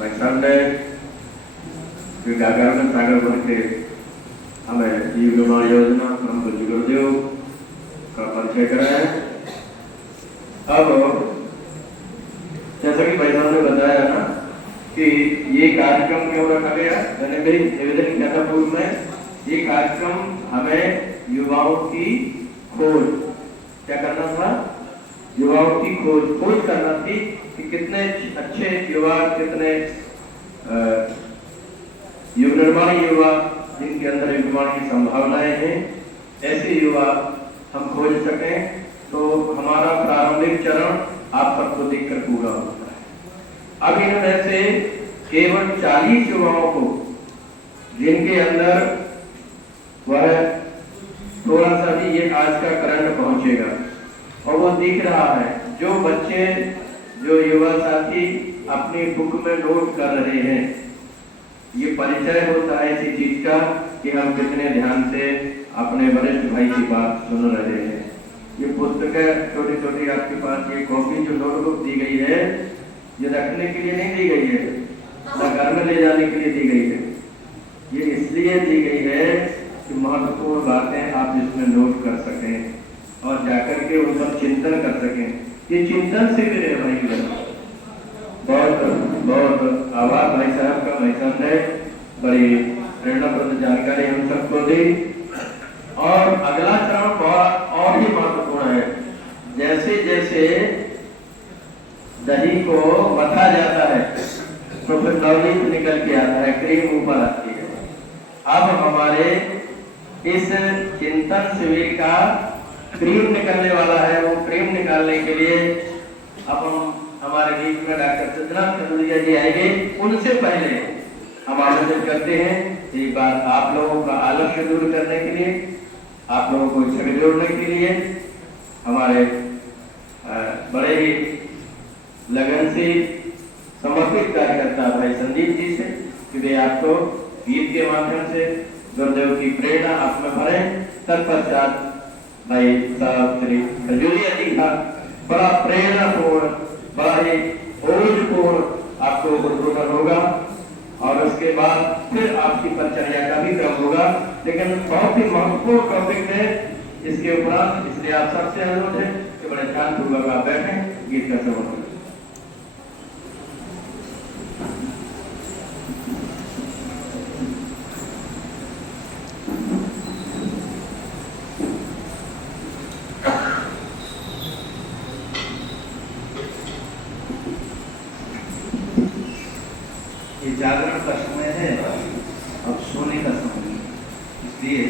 भाई साहब ने गागर में सागर भर के हमें जीव निर्माण योजना हम पूज्य गुरुदेव का परिचय कराया। अब जैसा कि भाई साहब ने बताया ना कि ये कार्यक्रम क्यों रखा गया, मैंने भी निवेदन किया था पूर्व में, ये कार्यक्रम हमें युवाओं की खोज क्या करना था, युवाओं की खोज करना थी कि कितने अच्छे युवा, कितने युग निर्माणी युवा जिनके अंदर युग निर्माण की संभावनाएं हैं, ऐसे युवा हम खोज सकें। तो हमारा प्रारंभिक चरण आप सबको देखकर पूरा होता है। अब इनमें से केवल 40 युवाओं को जिनके अंदर वह थोड़ा सा भी ये आज का करंट पहुंचेगा और वो दिख रहा है, जो बच्चे जो युवा साथी अपनी बुक में नोट कर रहे हैं, ये परिचय होता है इसी चीज का कि हम कितने ध्यान से अपने वरिष्ठ भाई की बात सुन रहे हैं। ये पुस्तकें छोटी छोटी आपके पास, ये कॉपी जो नोटबुक दी गई है, ये रखने के लिए नहीं दी गई है, ना घर में ले जाने के लिए दी गई है। ये इसलिए दी गई है कि महत्वपूर्ण बातें आप इसमें नोट कर सकें और जाकर के उन पर चिंतन कर सकें। ये चिंतन शिविर है भाई, बहुत बहुत आभार भाई साहब का। भाई साहब ने बड़ी प्रेरणाप्रद जानकारी हम सबको दी। और अगला चरण बहुत और भी महत्वपूर्ण है। जैसे जैसे दही को मथा जाता है तो फिर नवनीत निकल के आता है, क्रीम ऊपर आती है। अब हमारे इस चिंतन शिविर का क्रीम निकलने वाला है। वो क्रीम निकालने के लिए अब हम हमारे बीच में डॉक्टर सिद्धनाथ चंद्रिया जी आएंगे। उनसे पहले हम आवेदन करते हैं एक बार आप लोगों का आलस्य दूर करने के लिए, आप लोगों को इच्छा जोड़ने के लिए हमारे बड़े ही लगन से समर्पित कार्यकर्ता भाई संदीप जी से कि वे आपको गीत के माध्यम से गुरुदेव की प्रेरणा आप में भरे। तत्पश्चात भाई साहब श्री खजूरिया जी का बड़ा प्रेरणापूर्ण, बड़ा ही ओजपूर्ण आपको उद्बोधन होगा और उसके बाद फिर आपकी परिचर्या का भी क्रम होगा। लेकिन बहुत ही महत्वपूर्ण टॉपिक है इसके उपरांत, इसलिए आप सबसे अनुरोध है कि बड़े ध्यानपूर्वक आप बैठें, गीत का श्रवण करें। जागरण का समय है, अब सोने का समय है। इसलिए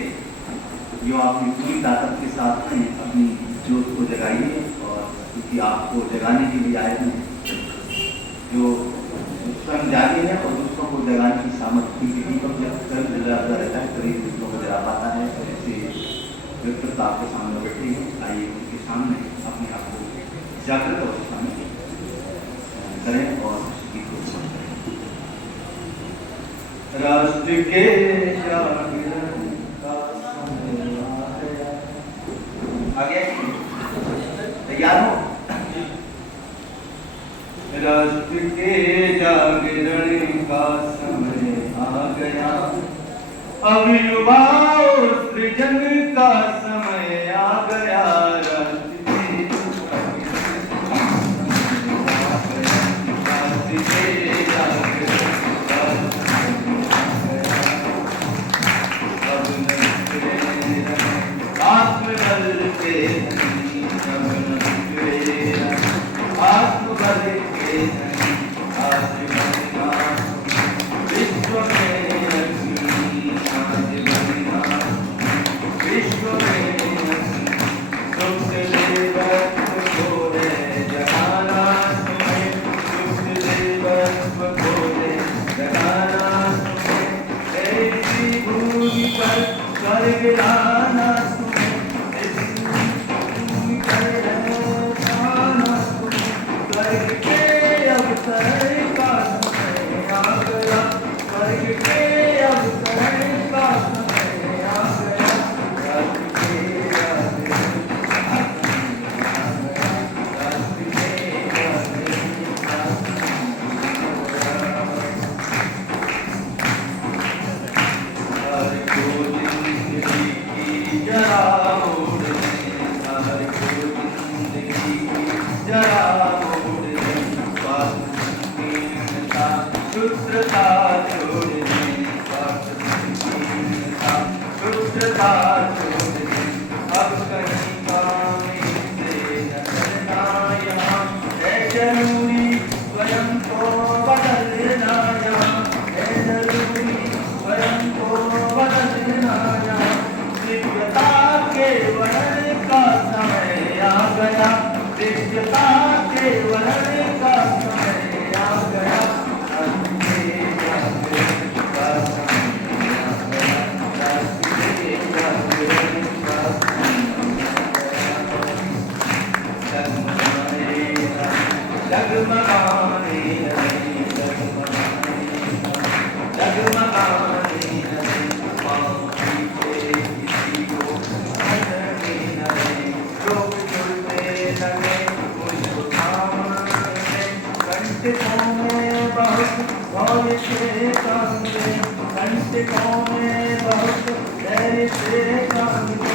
जो अपनी पूरी ताकत के साथ में अपनी जोत को जगाइए और क्योंकि आपको जगाने के लिए आए हैं, जो स्वयं जागे हैं और दूसरों को जगाने की सामर्थ्य की दीपक जब जलाता रहता है करीब दूसरों को जला पाता है। ऐसे व्यक्तित्व आपके सामने बैठे हैं, आइए उनके सामने अपने आप को जागृत अवस्था में करें और गीत को समझें। राष्ट्र के जागरण का समय आ गया। आगे तैयार हो? राष्ट्र के जागरण का समय आ गया, अब युवाओं सृजन का समय आ गया। कंटकों में बहुत भय से कांपे, कंटकों में बहुत धैर्य से कांपे,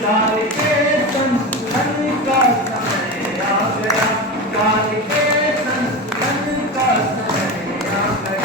काल के संतुलन का समय आ गया, काल के संतुलन का समय आ गया,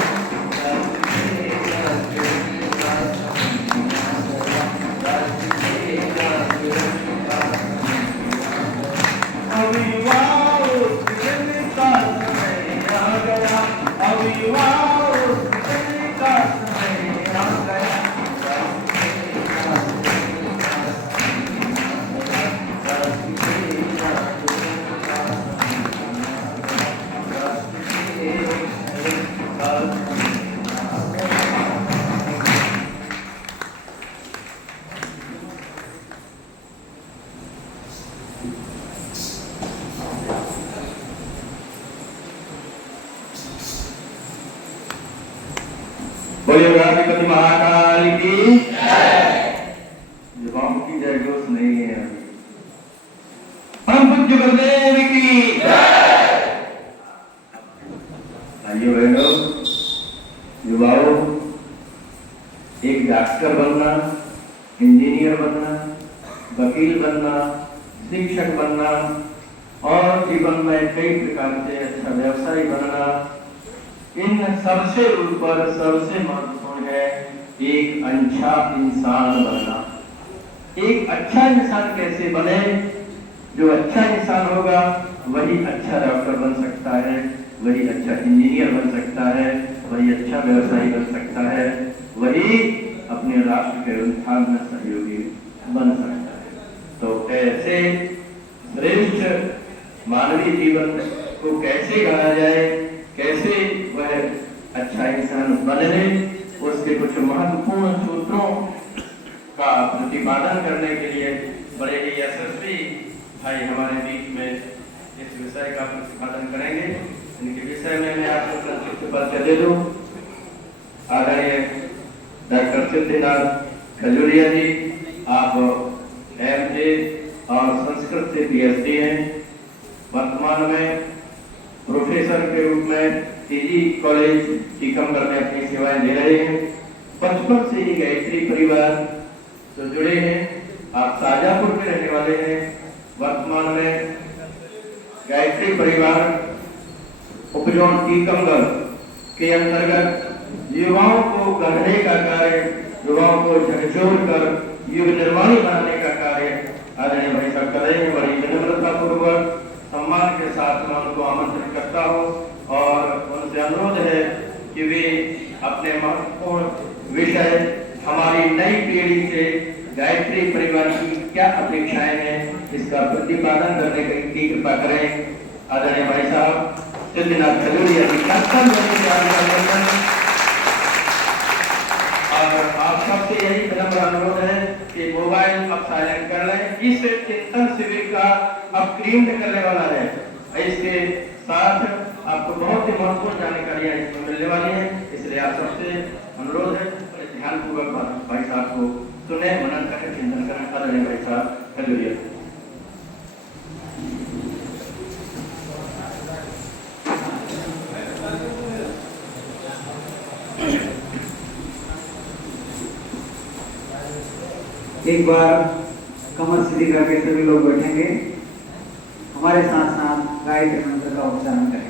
बोलिए गणपति महाकाल की युवाओं की जय घोष नहीं है अभी। परम पूज्य गुरुदेव की भाइयों बहनों, युवाओं, एक डॉक्टर बनना, इंजीनियर बनना, वकील बनना, शिक्षक बनना और जीवन में कई प्रकार से अच्छा व्यवसायी बनना, इन सबसे ऊपर सबसे महत्वपूर्ण है एक अच्छा इंसान बनना। एक अच्छा इंसान कैसे बने? जो अच्छा इंसान होगा वही अच्छा डॉक्टर बन सकता है, वही अच्छा इंजीनियर बन सकता है, वही अच्छा व्यवसायी बन सकता है, वही अपने राष्ट्र के उत्थान में सहयोगी बन सकता है। तो ऐसे श्रेष्ठ मानवीय जीवन को कैसे गढ़ा जाए, कैसे वह अच्छा इंसान बने, उसके कुछ महत्वपूर्ण सूत्रों का प्रतिपादन करने के लिए बड़े ही यशस्वी भाई हमारे बीच में इस विषय का प्रतिपादन करेंगे। इनके विषय में मैं आपको संक्षिप्त परिचय दे दूं। आदरणीय डॉक्टर सिद्धिनाथ खजूरिया जी, आप MA और संस्कृत से PhD हैं। वर्तमान में प्रोफेसर के रूप में TG कॉलेज टीकमगढ़ में अपनी सेवाएं दे रहे हैं। बचपन से ही गायत्री परिवार से जुड़े हैं। आप शाहजहांपुर के रहने वाले हैं। वर्तमान में गायत्री परिवार उपजोन टीकमगढ़ के अंतर्गत युवाओं को गढ़ने का कार्य, युवाओं को झकझोर कर युग निर्माणी बनाने का कार्य आदरणीय भाई साहब कर रहे हैं। बड़ी विनम्रता पूर्वक सम्मान के साथ मैं उनको आमंत्रित करता हूँ और उनसे अनुरोध है कि वे अपने महत्वपूर्ण विषय हमारी नई पीढ़ी से गायत्री परिवार की क्या अपेक्षाएं हैं इसका प्रतिपादन करने की कृपा करें। आदरणीय भाई साहब सिद्धिनाथ खजूरिया जी, और आप सबसे यही विनम्र अनुरोध है कि मोबाइल अब साइलेंट कर लें। इस चिंतन शिविर का अब क्रीम करने वाला है। इसके साथ आपको बहुत ही महत्वपूर्ण जानकारियां इसमें मिलने वाली हैं, इसलिए आप सबसे अनुरोध है ध्यानपूर्वक भाई साहब को सुने, मनन करें, चिंतन करें। आदरणीय भाई साहब खजूरिया। एक बार कमर सीधी करके सभी लोग बैठेंगे, हमारे साथ साथ गायत्री मंत्र का उच्चारण करेंगे।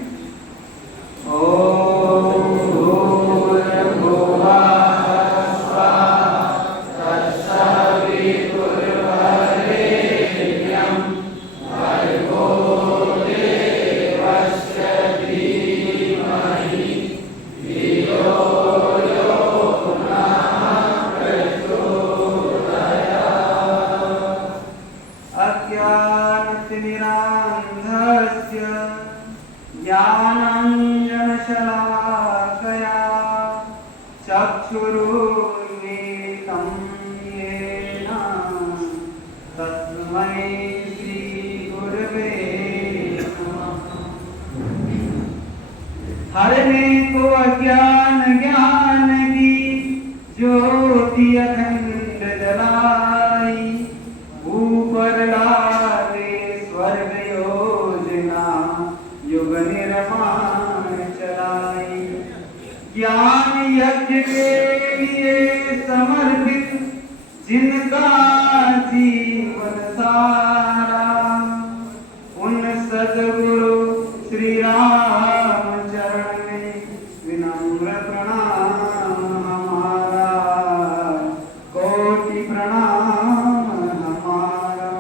हरने को अज्ञान ज्ञान की ज्योति अखंड जलाई, ऊपर लावे स्वर्ग योजना युग निर्माण ज्ञान यज्ञ के लिए समर्पित जिनका जीवन सारा, उन सद्गुरु श्री राम चरण में विनम्र प्रणाम हमारा, कोटि प्रणाम हमारा।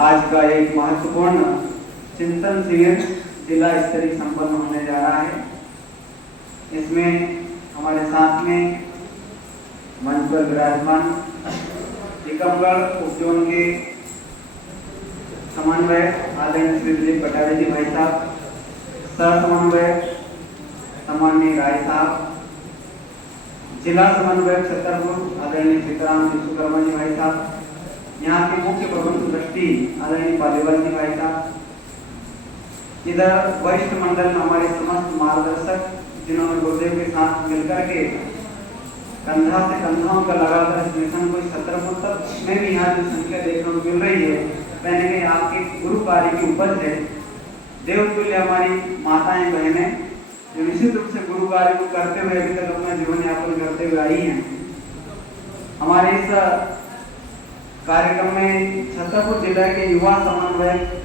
आज का एक महत्वपूर्ण चिंतन शिविर जिला स्तरीय संपन्न होने जा रहा है। इसमें हमारे साथ में मंच पर विराजमान टीकमगढ़ उपजोन के समन्वयक आदरणीय श्री दिलीप कटारे जी भाई साहब, सह समन्वयक सामान्य राय साहब, जिला समन्वयक छतरपुर आदरणीय सीताराम विश्वकर्मा जी भाई साहब, यहाँ के मुख्य प्रबंध ट्रस्टी आदरणीय पालीवाल जी भाई साहब, इधर वरिष्ठ मंडल में हमारे समस्त मार्गदर्शक जिन्होंने गुरुदेव के साथ मिलकर के कंधा से कंधा उनका लगाकर इस मिशन को छतरपुर तक में भी यहाँ जो संख्या देखने को मिल रही है, मैंने कही आपके गुरु कार्य की उपज है। देवतुल्य हमारी माताएं बहनें जो निश्चित रूप से गुरु कार्य को करते हुए अभी तक अपना जीवन यापन करते हुए आई हैं। हमारे इस कार्यक्रम में छतरपुर जिला के युवा समन्वयक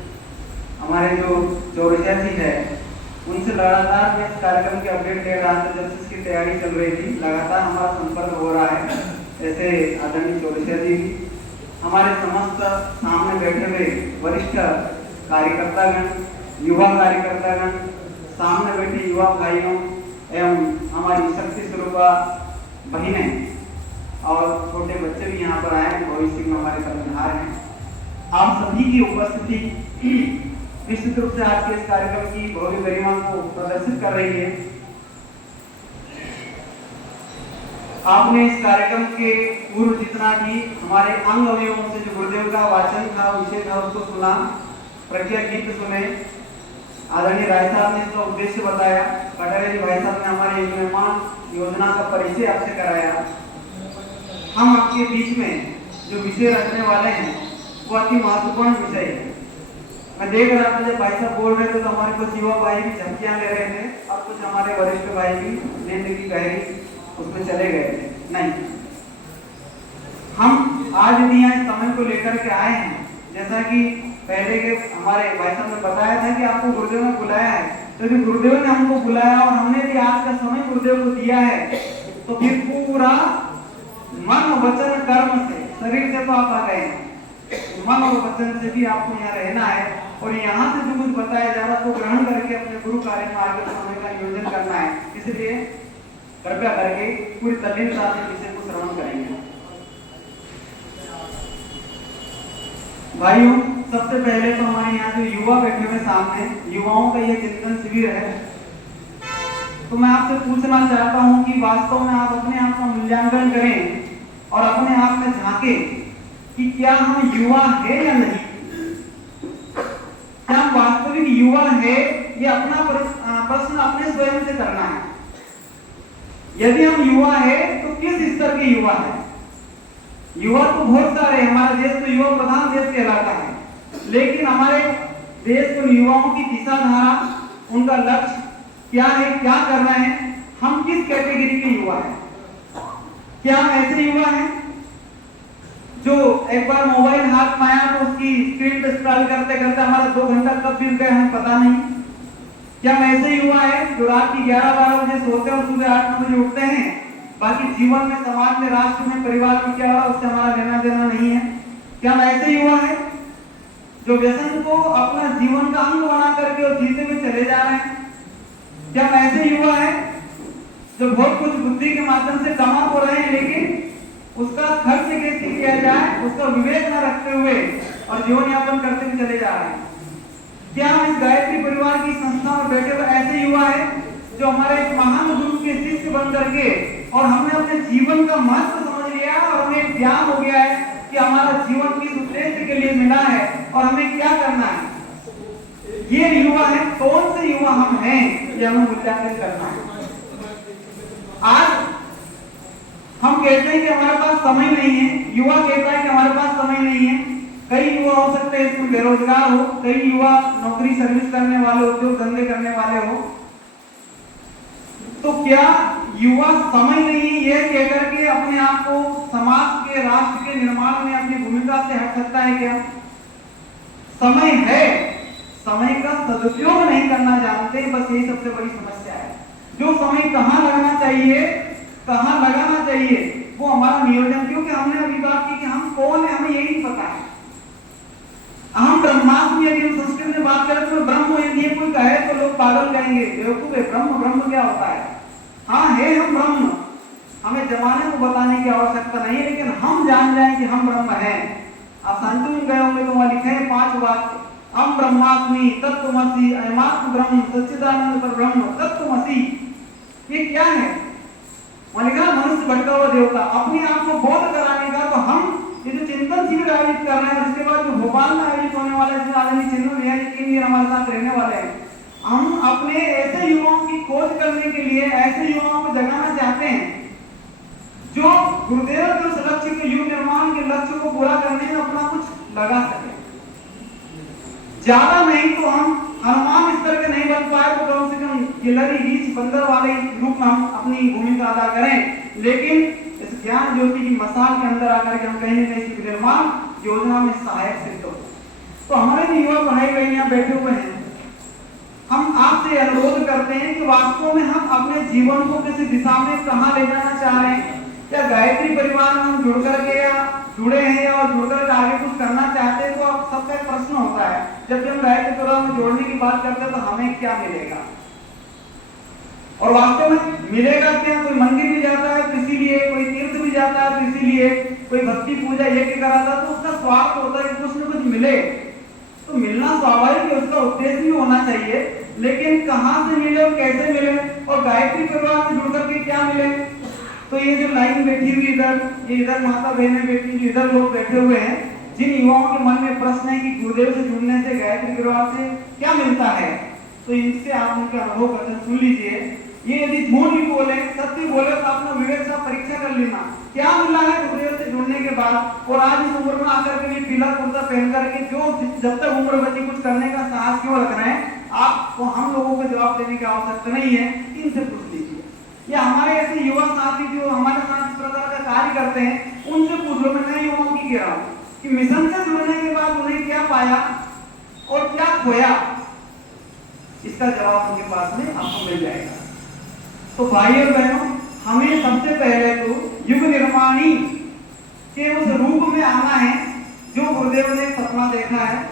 हमारे जो चौरसिया जी है, उनसे लगातार मैं इस कार्यक्रम के अपडेट ले रहा था। जब से इसकी तैयारी चल रही थी, लगातार हमारा संपर्क हो रहा है। ऐसे आदरणीय चौरसिया जी, हमारे समस्त सामने बैठे हुए वरिष्ठ कार्यकर्तागण, युवा कार्यकर्तागण, सामने बैठे युवा भाइयों एवं हमारी शक्ति स्वरूपा बहनें और छोटे बच्चे भी यहाँ पर आए, भविष्य में हमारे कर्मधार हैं। आप सभी की उपस्थिति निश्चित रूप से आज के इस कार्यक्रम की भव्य गरिमा को प्रदर्शित कर रही है। आपने इस कार्यक्रम के पूर्व जितना भी हमारे अंग अवयवों से जो गुरुदेव का वाचन था, विषय था, उसको सुना, प्रज्ञा गीत सुने, आदरणीय राय साहब ने इसका उद्देश्य बताया, कटारे जी भाई साहब ने हमारे मेहमान योजना का परिचय आपसे कराया। हम आपके बीच में जो विषय रखने वाले हैं वो अति महत्वपूर्ण विषय है। मैं देख रहा था जब भाई साहब बोल रहे थे तो हमारे कुछ युवा भाई भी झपकियां ले रहे थे और कुछ हमारे वरिष्ठ भाई भी नींद की गहरी उसमें चले गए थे। नहीं, हम आज भी यहाँ इस समय को लेकर के आए हैं। जैसा कि पहले के हमारे भाई साहब ने बताया था कि आपको गुरुदेव ने बुलाया है, तो फिर गुरुदेव ने हमको बुलाया और हमने भी आज का समय गुरुदेव को दिया है, तो फिर पूरा मन वचन कर्म से, शरीर से तो आप आ गए हैं, मन और वचन से भी आपको यहाँ रहना है और यहाँ से जो कुछ बताया जा रहा है उसको ग्रहण करके अपने गुरु कार्य में आगे समय का नियोजन करना है। इसलिए कृपया करके पूरी तल्लीनता से विषय को श्रवण करेंगे। भाइयों, सबसे पहले तो हमारे यहाँ जो युवा बैठे हुए सामने, युवाओं का यह चिंतन शिविर है, तो मैं आपसे पूछना चाहता हूँ कि वास्तव में आप अपने आप का मूल्यांकन करें और अपने आप में झांकें कि क्या हम युवा है या नहीं, क्या हम वास्तविक युवा है, ये अपना प्रश्न अपने स्वयं से करना है। यदि हम युवा है तो किस स्तर के युवा है? युवा तो बहुत सारे, हमारा देश तो युवा प्रधान देश कहलाता है, लेकिन हमारे देश के युवाओं की दिशा धारा, उनका लक्ष्य क्या है, क्या कर रहे हैं, हम किस कैटेगरी के युवा हैं? क्या हम ऐसे युवा हैं जो एक बार मोबाइल हाथ में आया तो उसकी स्क्रीन पे स्क्रॉल करते करते हमारा 2 घंटा कब बीत गए हमें पता नहीं? क्या हम ऐसे युवा हैं जो रात की 11-12 बजे सोते हैं और सुबह 8-9 बजे उठते हैं, बाकी जीवन में, समाज में, राष्ट्र में, परिवार में क्या हो रहा है उससे हमारा लेना देना नहीं है? क्या हम ऐसे युवा हैं जो व्यसन को अपना जीवन का अंग बना करके और जीते हुए चले जा रहे हैं? क्या हम ऐसे युवा हैं जो बहुत कुछ बुद्धि के माध्यम से कमा तो रहे हैं, लेकिन उसका खर्च कैसे किया जाए उसका विवेक न रखते हुए और जीवन यापन करते हुए चले जा रहे हैं? क्या हम इस गायत्री परिवार की संस्था में बैठे हुए ऐसे युवा हैं जो हमारे एक महान गुरु के शिष्य बन करके और हमने अपने जीवन का महत्व समझ लिया और हमें ज्ञान हो गया है कि हमारा जीवन किस उद्देश्य के लिए मिला है और हमें क्या करना है? ये युवा है, कौन से युवा हम हैं, ये हमें मूल्यांकन करना है। आज हम कहते हैं कि हमारे पास समय नहीं है, युवा कहता है कि हमारे पास समय नहीं है, कई युवा हो सकते हैं इसमें बेरोजगार हो, कई युवा नौकरी सर्विस करने वाले, उद्योग धंधे करने वाले हो। तो क्या युवा समय नहीं ये कहकर के अपने आप को समाज के, राष्ट्र के निर्माण में अपनी भूमिका से हट सकता है क्या? समय है, समय का सदुपयोग नहीं करना जानते, बस यही सबसे बड़ी समस्या है। जो समय कहाँ लगना चाहिए, कहाँ लगाना चाहिए, वो हमारा नियोजन, क्योंकि हमने अभी बात की कि हम कौन है, हमें यही नहीं पता है। हम ब्रह्मास्मि, यदि हम संस्कृत में बात करें तो ब्रह्म यदि कोई कहे तो लोग पागल कहेंगे, बेवकूफ है, ब्रह्म क्या होता है? हाँ है हम ब्रह्म, हमें जमाने को बताने की आवश्यकता नहीं है, लेकिन हम जान जाएं कि हम ब्रह्म हैं। आप शांति में गए होंगे तो वहां लिखे हैं 5 वाक्य, हम ब्रह्मास्मि तत्त्वमसि अयमात्म ब्रह्म सच्चिदानंद परब्रह्म तत्त्वमसि। ये क्या है? वहां लिखा मनुष्य भटका हुआ देवता, अपने आप को बोध कराने का। तो हम ये जो चिंतन शिविर आयोजित कर रहे हैं, इसके बाद जो भोपाल में आयोजित होने वाला है, इसमें आदमी चिन्ह लिया, 3 दिन हमारे साथ रहने वाले हैं। हम अपने ऐसे युवाओं की खोज करने के लिए ऐसे युवाओं को जगाना चाहते हैं जो गुरुदेव के उस लक्ष्य के, युग निर्माण के लक्ष्य को पूरा करने में अपना कुछ लगा सके। ज्यादा नहीं तो हम हनुमान स्तर के नहीं बन पाए तो कम से कम गिलहरी रीछ बंदर वाले रूप में हम अपनी भूमिका अदा करें, लेकिन इस ज्ञान ज्योति की मसाल के अंदर आकर के हम कहीं न कहीं निर्माण योजना में सहायक सिद्ध हो। तो हमारे जो युवा भाई बहन यहाँ बैठे हुए हैं, हम आपसे अनुरोध करते हैं कि वास्तव में हम अपने जीवन को किसी दिशा में कहाँ ले जाना चाह रहे हैं। क्या गायत्री परिवार में हम जुड़ करके या जुड़े हैं और जुड़कर आगे कुछ करना चाहते हैं? तो अब सबका एक प्रश्न होता है, जब हम गायत्री परिवार में जोड़ने की बात करते हैं तो हमें क्या मिलेगा, और वास्तव में मिलेगा क्या? कोई मंदिर भी जाता है तो इसीलिए, कोई तीर्थ भी जाता है तो इसीलिए, कोई भक्ति पूजा यज्ञ कराता है तो उसका स्वार्थ होता है कि कुछ न कुछ मिले। तो मिलना स्वाभाविक है, उसका उद्देश्य भी होना चाहिए, लेकिन कहाँ से मिले और कैसे मिले, और गायत्री परिवार में जुड़ करके क्या मिले? तो ये जो लाइन बैठी हुई इधर, ये इधर माता बहनें बैठी, जो इधर लोग बैठे हुए हैं, जिन युवाओं के मन में प्रश्न है कि गुरुदेव से जुड़ने से, गायत्री परिवार से क्या मिलता है, तो इनसे आप उनका अनुभव करके सुन लीजिए। ये यदि झूठ भी बोले, सत्य बोले तो अपना विवेक से परीक्षा कर लेना, क्या मिला है गुरुदेव से जुड़ने के बाद। और आज इस उम्र में आकर के पीला कुर्ता पहन करके जो जब तक उम्र बची कुछ करने का साहस क्यों रख रहे हैं? आपको हम लोगों को जवाब देने की आवश्यकता नहीं है, इनसे पूछ लीजिए, या हमारे ऐसे युवा साथी जो हमारे साथ इस प्रकार का कार्य करते हैं उनसे पूछ लो। मैं नए युवाओं की कह रहा हूँ कि मिशन से जुड़ने के बाद उन्हें क्या पाया और क्या खोया, इसका जवाब उनके पास में आपको मिल जाएगा। तो भाई और बहनों, हमें सबसे पहले तो युग निर्माणी के उस रूप में आना है जो गुरुदेव ने सपना देखा है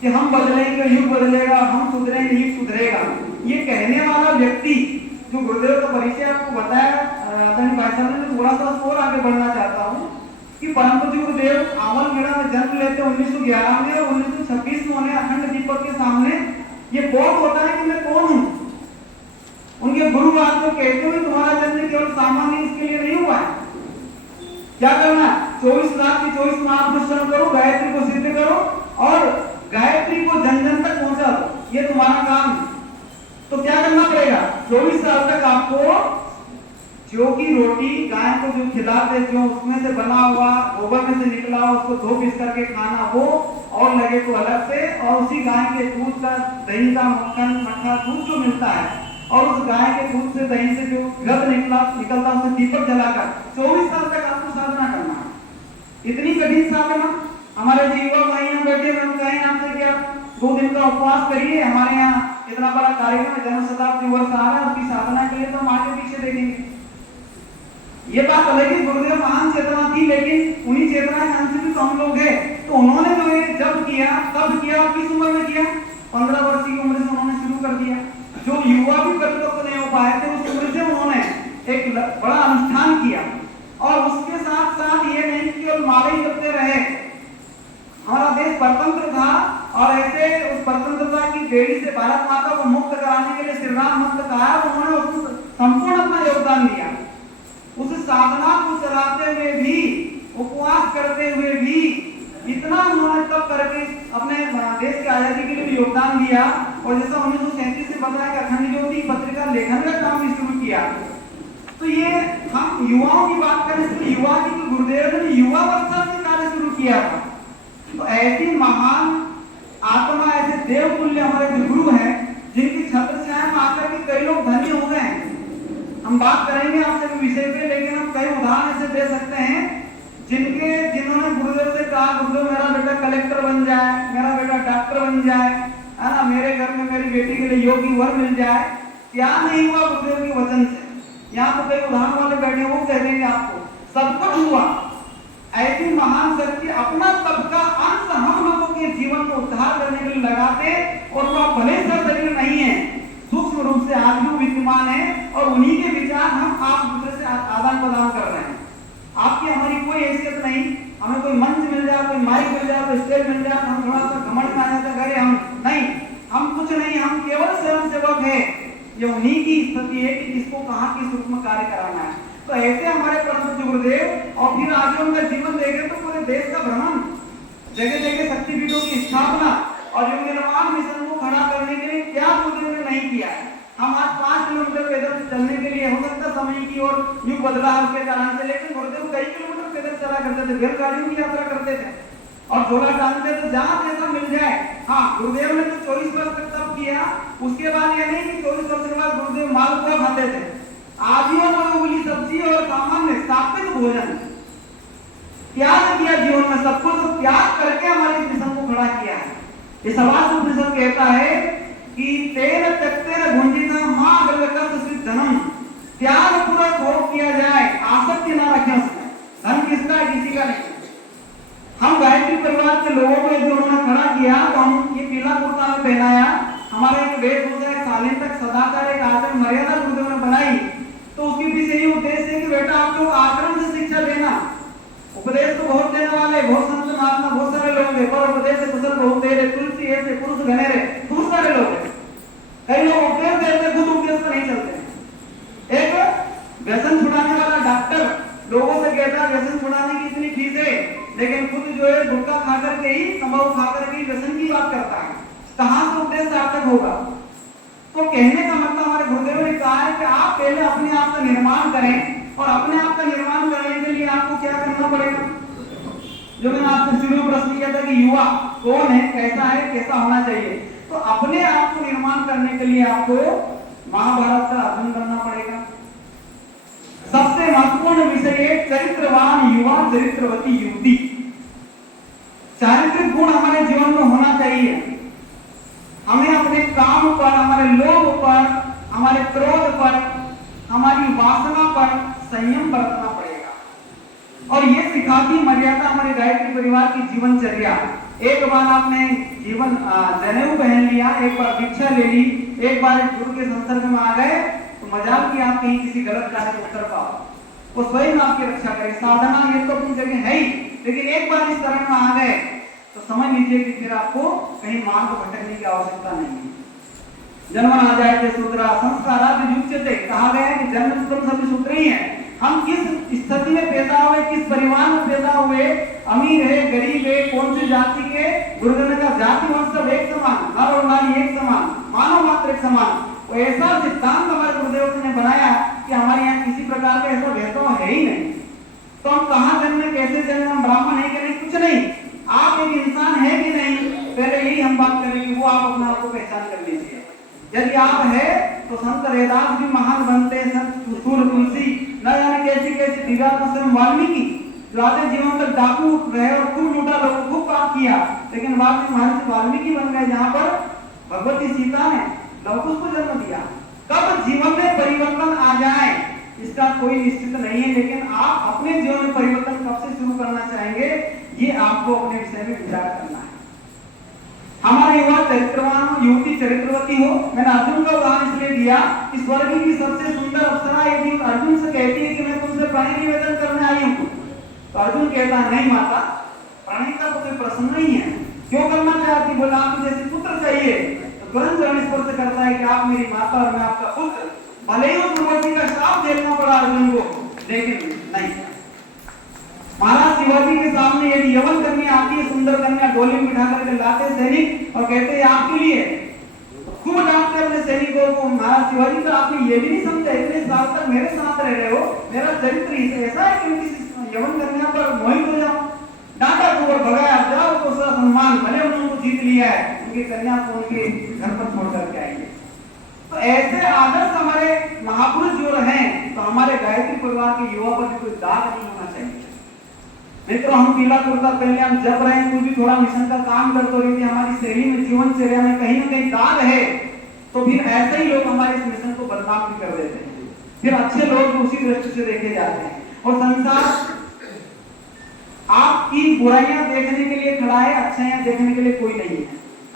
कि हम बदलेंगे, युग बदलेगा, हम सुधरेंगे, युग सुधरेगा। ये कहने वाला व्यक्ति जो गुरुदेव का परिचय आपको बताया भाई साहब ने, थोड़ा सा और आगे बढ़ना चाहता हूँ कि परम पूज्य गुरुदेव आमलगढ़ में जन्म लेते 1911 में, और 1926 में उन्हें अखंड दीपक के सामने ये बोध होता है कि मैं कौन हूँ। उनके गुरु बात को कहते हुए तुम्हारा जन्म केवल सामान्य इसके लिए नहीं हुआ है, क्या करना? 24 लाख की 24 महापुरुषों करो, गायत्री को सिद्ध करो और गायत्री को जन जन तक पहुंचा दो, ये तुम्हारा काम है। तो क्या करना पड़ेगा? 24 साल तक आपको जो की रोटी गाय को जो खिलाते, जो उसमें से बना हुआ, गोबर में से निकला हुआ, उसको धो पीस करके खाना वो, और लगे तो अलग से, और उसी गाय के दूध का, दही का, मक्खन, मट्ठा, दूध जो मिलता है, और उस गाय के दूध से, दही से जो घृत निकलता उसे दीपक जलाकर 24 साल तक आपको साधना करना है। इतनी कठिन साधना हमारे जीवन भाई यहाँ बैठे हुए, हम कहें आपसे कि आप 2 दिन का उपवास करिए, हमारे यहाँ इतना बड़ा कार्यक्रम जन्म शताब्दी वर्ष आ रहा है, उसकी साधना के लिए तो हम आगे पीछे देखेंगे। ये बात अलग है, गुरुदेव महान चेतना थी, लेकिन उन्हीं चेतना के अंश भी तो हम लोग हैं। तो उन्होंने जो है जब किया, तब किया, और किस उम्र में किया? 15 वर्ष की उम्र से उन्होंने शुरू कर दिया। जो युवा भी परिपक्व नहीं हो पाए थे, उस उम्र से उन्होंने एक बड़ा अनुष्ठान किया। और उसके साथ साथ ये नहीं कि केवल मारे ही करते रहे, हमारा देश स्वतंत्र था, और ऐसे उस स्वतंत्रता की बेड़ी से भारत माता को मुक्त कराने के लिए श्री राम भक्त कहा, उन्होंने उसको संपूर्ण अपना योगदान दिया। उस साधना को चलाते हुए भी, उपवास करते हुए भी, इतना उन्होंने तब करके अपने देश की आजादी के लिए भी योगदान दिया। और जैसा 1937 से बताया कि अखंड ज्योति पत्रिका लेखन का काम भी शुरू किया। तो ये हम युवाओं की बात करें तो युवा की, तो गुरुदेव ने युवावस्था से कार्य शुरू किया था। तो ऐसी महान आत्मा, ऐसे देवतुल्य हमारे जो गुरु हैं, जिनकी छत्र छाया में आकर के कई लोग धन्य हो गए हैं। हम बात करेंगे आपसे विषय पे, लेकिन हम कई उदाहरण ऐसे दे सकते हैं जिन्होंने गुरुदेव से कहा, गुरुदेव मेरा बेटा कलेक्टर बन जाए, मेरा बेटा डॉक्टर बन जाए, है ना, मेरे घर में मेरी बेटी के लिए योगी वर मिल जाए। क्या नहीं हुआ गुरुदेव के वचन से? यहाँ तो कई उदाहरण वाले बैठे, वो कह देंगे आपको सब कुछ हुआ। ऐसी महान शक्ति अपना सबका अंश हम लोगों के जीवन को उद्धार करने के लिए लगाते, और वह भले शरीर नहीं है, सूक्ष्म रूप से आज भी विद्यमान है, और उन्हीं के विचार हम आप दूसरे से आदान प्रदान कर रहे हैं। आपकी हमारी कोई हैसियत नहीं, हमें कोई मंच मिल जाए, कोई माइक मिल जाए, कोई स्टेज मिल जाए, हम थोड़ा सा घमंड में आ जाते हैं, अरे हम नहीं, हम कुछ नहीं, हम केवल स्वयं सेवक है। ये उन्हीं की स्थिति है कि किसको कहाँ की सूक्ष्म कार्य कराना है। तो ऐसे हमारे परम पूज्य गुरुदेव, और फिर आगे उनका जीवन देखे तो पूरे देश का भ्रमण, जगह जगह शक्तिपीठों की स्थापना और युग निर्माण मिशन को खड़ा करने के लिए क्या गुरुदेव ने नहीं किया है। हम आज 5 किलोमीटर पैदल चलने के लिए हो सकता समय की और युग बदला उसके कारण से, लेकिन गुरुदेव कई किलोमीटर पैदल चला करते थे, बैलगाड़ियों की यात्रा करते थे और झोला टांगते थे जहां जैसा मिल जाए। हाँ, गुरुदेव ने तो 24 वर्ष तक तब किया, उसके बाद ये नहीं कि 24 वर्ष के बाद गुरुदेव मालपुआ खाते थे। आजीवन में उगली सब्जी और सामान्य सात्विक भोजन त्याग किया जीवन में, सब कुछ त्याग करके हमारे इस मिशन को खड़ा किया है। ये सवाल उपनिषद कहता है कि तेन त्यक्तेन भुंजिता मां गलकस्य धनम, त्याग पूर्वक भोग किया जाए, आसक्ति ना रखें उसमें। धन किसका है? किसी का नहीं। हम गायत्री परिवार के लोगों को जो उन्होंने खड़ा किया, तो हम ये पीला कुर्ता में पहनाया, हमारा एक वेशभूषा एक सालिन तक सदाचार एक आचरण मर्यादा गुरुदेव ने बनाई। तो उसके पीछे ये उद्देश्य है कि बेटा आप लोग आचरण से शिक्षा देना। उपदेश तो बहुत देने वाले, बहुत संत महात्मा बहुत सारे लोग हैं, पर उपदेश से कुशल बहुत दे रहे, तुलसी ऐसे पुरुष घनेरे बहुत सारे लोग हैं। कई लोग उपदेश देते, खुद उपदेश पर नहीं चलते। एक व्यसन छुड़ाने वाला डॉक्टर लोगों से कहता है व्यसन छुड़ाने की इतनी फीस है, लेकिन खुद जो है गुटखा खा करके ही, तंबाकू खा करके ही व्यसन की बात करता है। कहां से उपदेश सार्थक होगा? तो कहने का मतलब हमारे गुरुदेव ने कहा है कि आप पहले अपने आप का निर्माण करें, और अपने आप का निर्माण करने के लिए आपको क्या करना पड़ेगा? जो मैंने आपसे शुरू में प्रश्न किया था कि युवा कौन है, कैसा है, कैसा होना चाहिए, तो अपने आप को निर्माण करने के लिए आपको महाभारत का अध्ययन करना पड़ेगा। सबसे महत्वपूर्ण विषय है चरित्रवान युवा, चरित्रवती युवती। चारित्रिक गुण हमारे जीवन में होना चाहिए। हमें अपने काम पर, हमारे लोभ पर, हमारे क्रोध पर, हमारी वासना पर संयम बरतना पड़ेगा। और ये सिखाती मर्यादा हमारे गायत्री परिवार की जीवनचर्या। एक बार आपने जीवन जनेऊ पहन लिया, एक बार दीक्षा ले ली, एक बार गुरु के संसर्ग में आ गए, तो मजाल की आप कहीं किसी गलत कार्य में उतर पाओ, वो स्वयं आपकी रक्षा करे। साधना ये तो अपनी जगह है ही, लेकिन एक बार इस तरह में आ गए तो समझ लीजिए कि फिर आपको कहीं मार्ग भटकने की आवश्यकता नहीं है। जन्म आ जाए थे सूत्रा संस्कारादि युज्यते, कहा गया है कि जन्म तो सभी सूत्र ही है। हम किस स्थिति में पैदा हुए, किस परिवार में पैदा हुए, अमीर है, गरीब है, कौन सी जाति के, गुरुदेव ने कहा जाति वंश सब एक समान, नर और नारी एक समान, मानव मात्र एक समान। वो ऐसा सिद्धांत हमारे गुरुदेव ने बनाया कि हमारे यहाँ किसी प्रकार का ऐसा भेदभाव है ही नहीं। तो हम कहाँ जन्मे, कैसे जन्मे, हम ब्राह्मण है कि नहीं, कुछ नहीं, आप एक इंसान है कि नहीं, पहले यही हम बात करेंगे, वो आप अपने आप को पहचान कर लीजिए। यदि आप है तो संत रैदास भी महान बनते हैं, संत सूर्य तुलसी, न जाने कैसी कैसी दिव्यात्मा वाल्मीकि, जो आधे जीवन तक डाकू रहे और खूब लूटा, लोगों खूब पाप किया, लेकिन बाद में महर्षि वाल्मीकि बन गए, जहाँ पर भगवती सीता ने लवकुश को जन्म दिया। कब जीवन में परिवर्तन आ जाए इसका कोई निश्चित नहीं है, लेकिन आप अपने जीवन में परिवर्तन कब से शुरू करना चाहेंगे, ये आपको अपने विषय में विचार करना है। हमारा युवा चरित्रवान हो, युवती चरित्रवती हो। मैंने अर्जुन का उदाहरण इसलिए दिया कि स्वर्ग की सबसे सुंदर अप्सरा यदि अर्जुन से कहती है कि मैं तुमसे प्रणय निवेदन करने आई हूँ, तो अर्जुन कहता है नहीं माता, प्रणय का तो कोई प्रश्न नहीं है, क्यों करना चाहती? बोला आपको जैसे पुत्र चाहिए, तो तुरंत चरण स्पर्श करता है कि आप मेरी माता और मैं आपका पुत्र। भले ही उस युवती का श्राप देखना पड़ा अर्जुन को, लेकिन नहीं। महाराज शिवाजी के सामने यदि यवन कन्या आती है, सुंदर कन्या, डोली में बिठा करके लाते सैनिक और कहते हैं आपके लिए, तो खूब डांटते अपने सैनिकों को। महाराज शिवाजी तो आपने ये भी नहीं समझा, इतने साल तक मेरे साथ रह रहे हो, मेरा चरित्र ऐसा है कि यवन कन्या पर मोहित हो जाओ। डांटा तो और भगाया, जाओ तो सम्मान, भले उन्होंने जीत लिया है, उनकी कन्या को उनके घर पर छोड़ करके आएंगे। तो ऐसे आदर्श हमारे महापुरुष जो हैं, तो हमारे गायत्री परिवार के युवा पर कोई दाग नहीं होना चाहिए। मित्रों, हम पीला कुर्ता पहले हम जब रहे हैं, कोई भी थोड़ा मिशन का काम करते रहिए, हमारी शैली में, जीवनचर्या में कहीं ना कहीं दाग है, तो फिर ऐसे ही लोग हमारे इस मिशन को बदनाम भी कर देते हैं। फिर अच्छे लोग उसी दृष्टि से देखे जाते हैं। और संसार आपकी बुराइयां देखने के लिए खड़ा है, अच्छाइयां देखने के लिए कोई नहीं है।